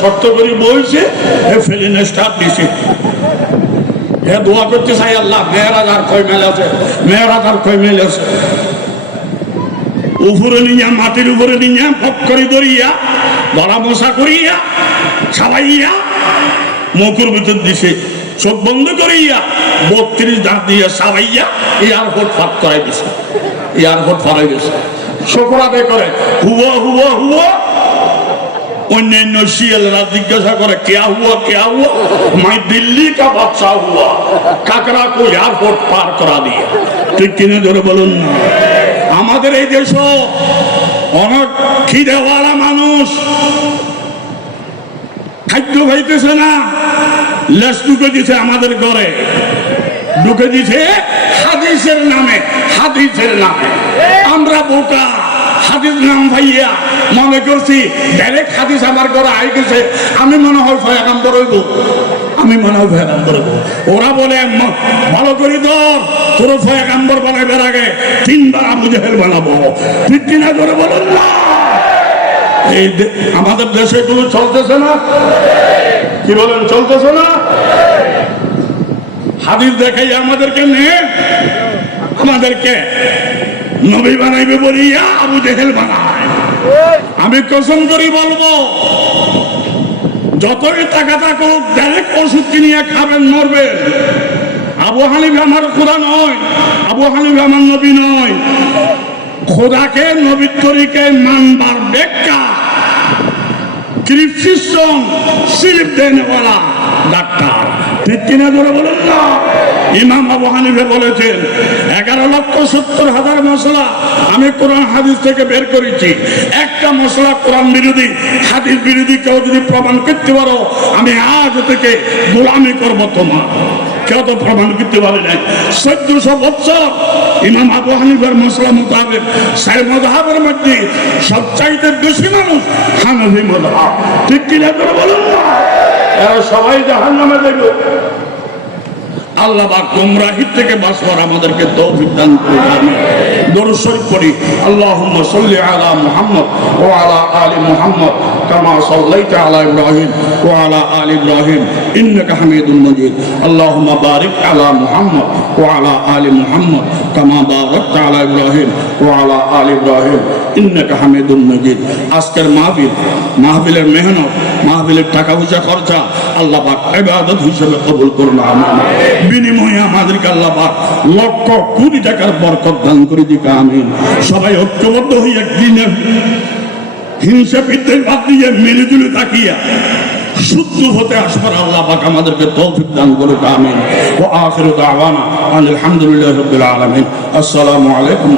শক্ত করে বইছে, ফেলেনে স্টার্ট দিছে, এ দোয়া করতে চাই আল্লাহ মেয়েরাজ আর কয় মেল আছে, মেয়েরাজ আর কয় মেল আছে। উপরে নিয়া মাটির উপরে নিয়া ফক করে ধরিয়া ধরা মশা করিয়া খাওয়াইয়া মুখের ভিতর দিছে, চোখ বন্ধ করিয়া 32 দাঁত দিয়ে সাবাইয়া এয়ারপোর্ট ফাট করাই দিছে, এয়ারপোর্ট ফারাই দিছে। শুকর আদায় করে হুয়া হুয়া হুয়া। অন্যান্য শিয়ালরা জিজ্ঞাসা করে কেয়া হুয়া কেয়া হুয়া, মাই দিল্লি কা বাদশা হুয়া, কাকরা কো এয়ারপোর্ট পার করা দিয়ে। ঠিক কিনা জোরে বলুন না। আমাদের এই দেশ অনেক খিদেওয়ালা মানুষ, খাদ্য খাইতেছে না, লেস ঢুকে দিছে আমাদের ঘরে, ঢুকে দিছে হাদিসের নামে, হাদিসের নামে। আমরা বোকা, হাদিস নাম ভাইয়া মনে করছি ডাইরেক্ট হাদিস আমার ঘরে আই গেছে, আমি মনে হয় পয়গাম্বর হইব, আমি মনে হয় পয়গাম্বর হইব। ওরা বলে ভালো করি তোর পয়গাম্বর বানাইবার আগে 3 বার আবু জেহেল বানাবো। ঠিক কিনা করে বলুন না। এই আমাদের দেশে এগুলো চলতেছে না, কি বলেন চলতেছে না? হাদিস দেখাই আমাদেরকে আমাদেরকে নবী বানাইবে বলিয়া আবু জেহেল বানায়। আমি কসম করি বলবো, যতই টাকা থাকুক ডাইরেক্ট ওষুধ কিনিয়ে খাবেন, মরবেন। আবু হানিফা আমার খোদা নয়, আবু হানিফা আমার নবী নয়। খোদাকে নবীর তরিকে মানবার ব্যাখ্যা ক্রিশ্চিয়ান স্লিপ দেনেওয়ালা ডাক্তার। ঠিক কিনা ধরে বলেন না। ইমাম আবু হানিফা বলেছেন 11,70,000 মশলা আমি কোরআন হাদিস থেকে বের করেছি। একটা মশলা কোরআন বিরোধী হাদিস বিরোধী কেউ যদি প্রমাণ করতে পারো, আমি আজ থেকে গোলামি করবো তোমার। কেউ তো প্রমাণ করতে পারে নাই। 1400 বছর ইমাম আবু হানিফার মশলা মোতাবেক 4 মাযহাবের মধ্যে সবচাইতে বেশি মানুষ হানাফি মাযহাব। ঠিক কিনা করে বলুন না। এরা সবাই জাহান্নামে যাবে। আল্লাহ পাক গুমরাহি থেকে বাঁচবার আমাদেরকে তৌফিক দান করুন। দরুদ শরীফ পড়ি। আল্লাহুম্মা সাল্লি আলা মুহাম্মদ ওয়া আলা আলি মুহাম্মদ কামা সাল্লাইতা আলা ইব্রাহিম ওয়া আলা আলি ইব্রাহিম ইন্নাকা হামিদুম মাজিদ। আল্লাহুম্মা বারিক আলা মুহাম্মদ ওয়া আলা আলি মুহাম্মদ কামা বারাকতা আলা ইব্রাহিম ওয়া আলা আলি ইব্রাহিম ইন্নাকা হামিদুম মাজিদ। আজকের মাহফিলের মেহনত, মাহফিলের টাকা পয়সা খরচা আল্লাহ পাক ইবাদত হিসেবে কবুল করুন। আমিন। বিনিময়ে আমাদেরকে আল্লাহ পাক লক্ষ কোটি টাকার বরকত দান করে দিক। আমিন। সবাই ঐক্যবদ্ধ হয়ে একদিনে হিংসা বিদ্বেষ বাদ দিয়ে মিলেজুলে তাকিয়া শুদ্ধ হতে আসবার আল্লাহ পাক আমাদেরকে তৌফিক দান করুক। আমিন। ওয়া আখিরু দাওয়ানা আলহামদুলিল্লাহি রাব্বিল আলামিন। আসসালামু আলাইকুম।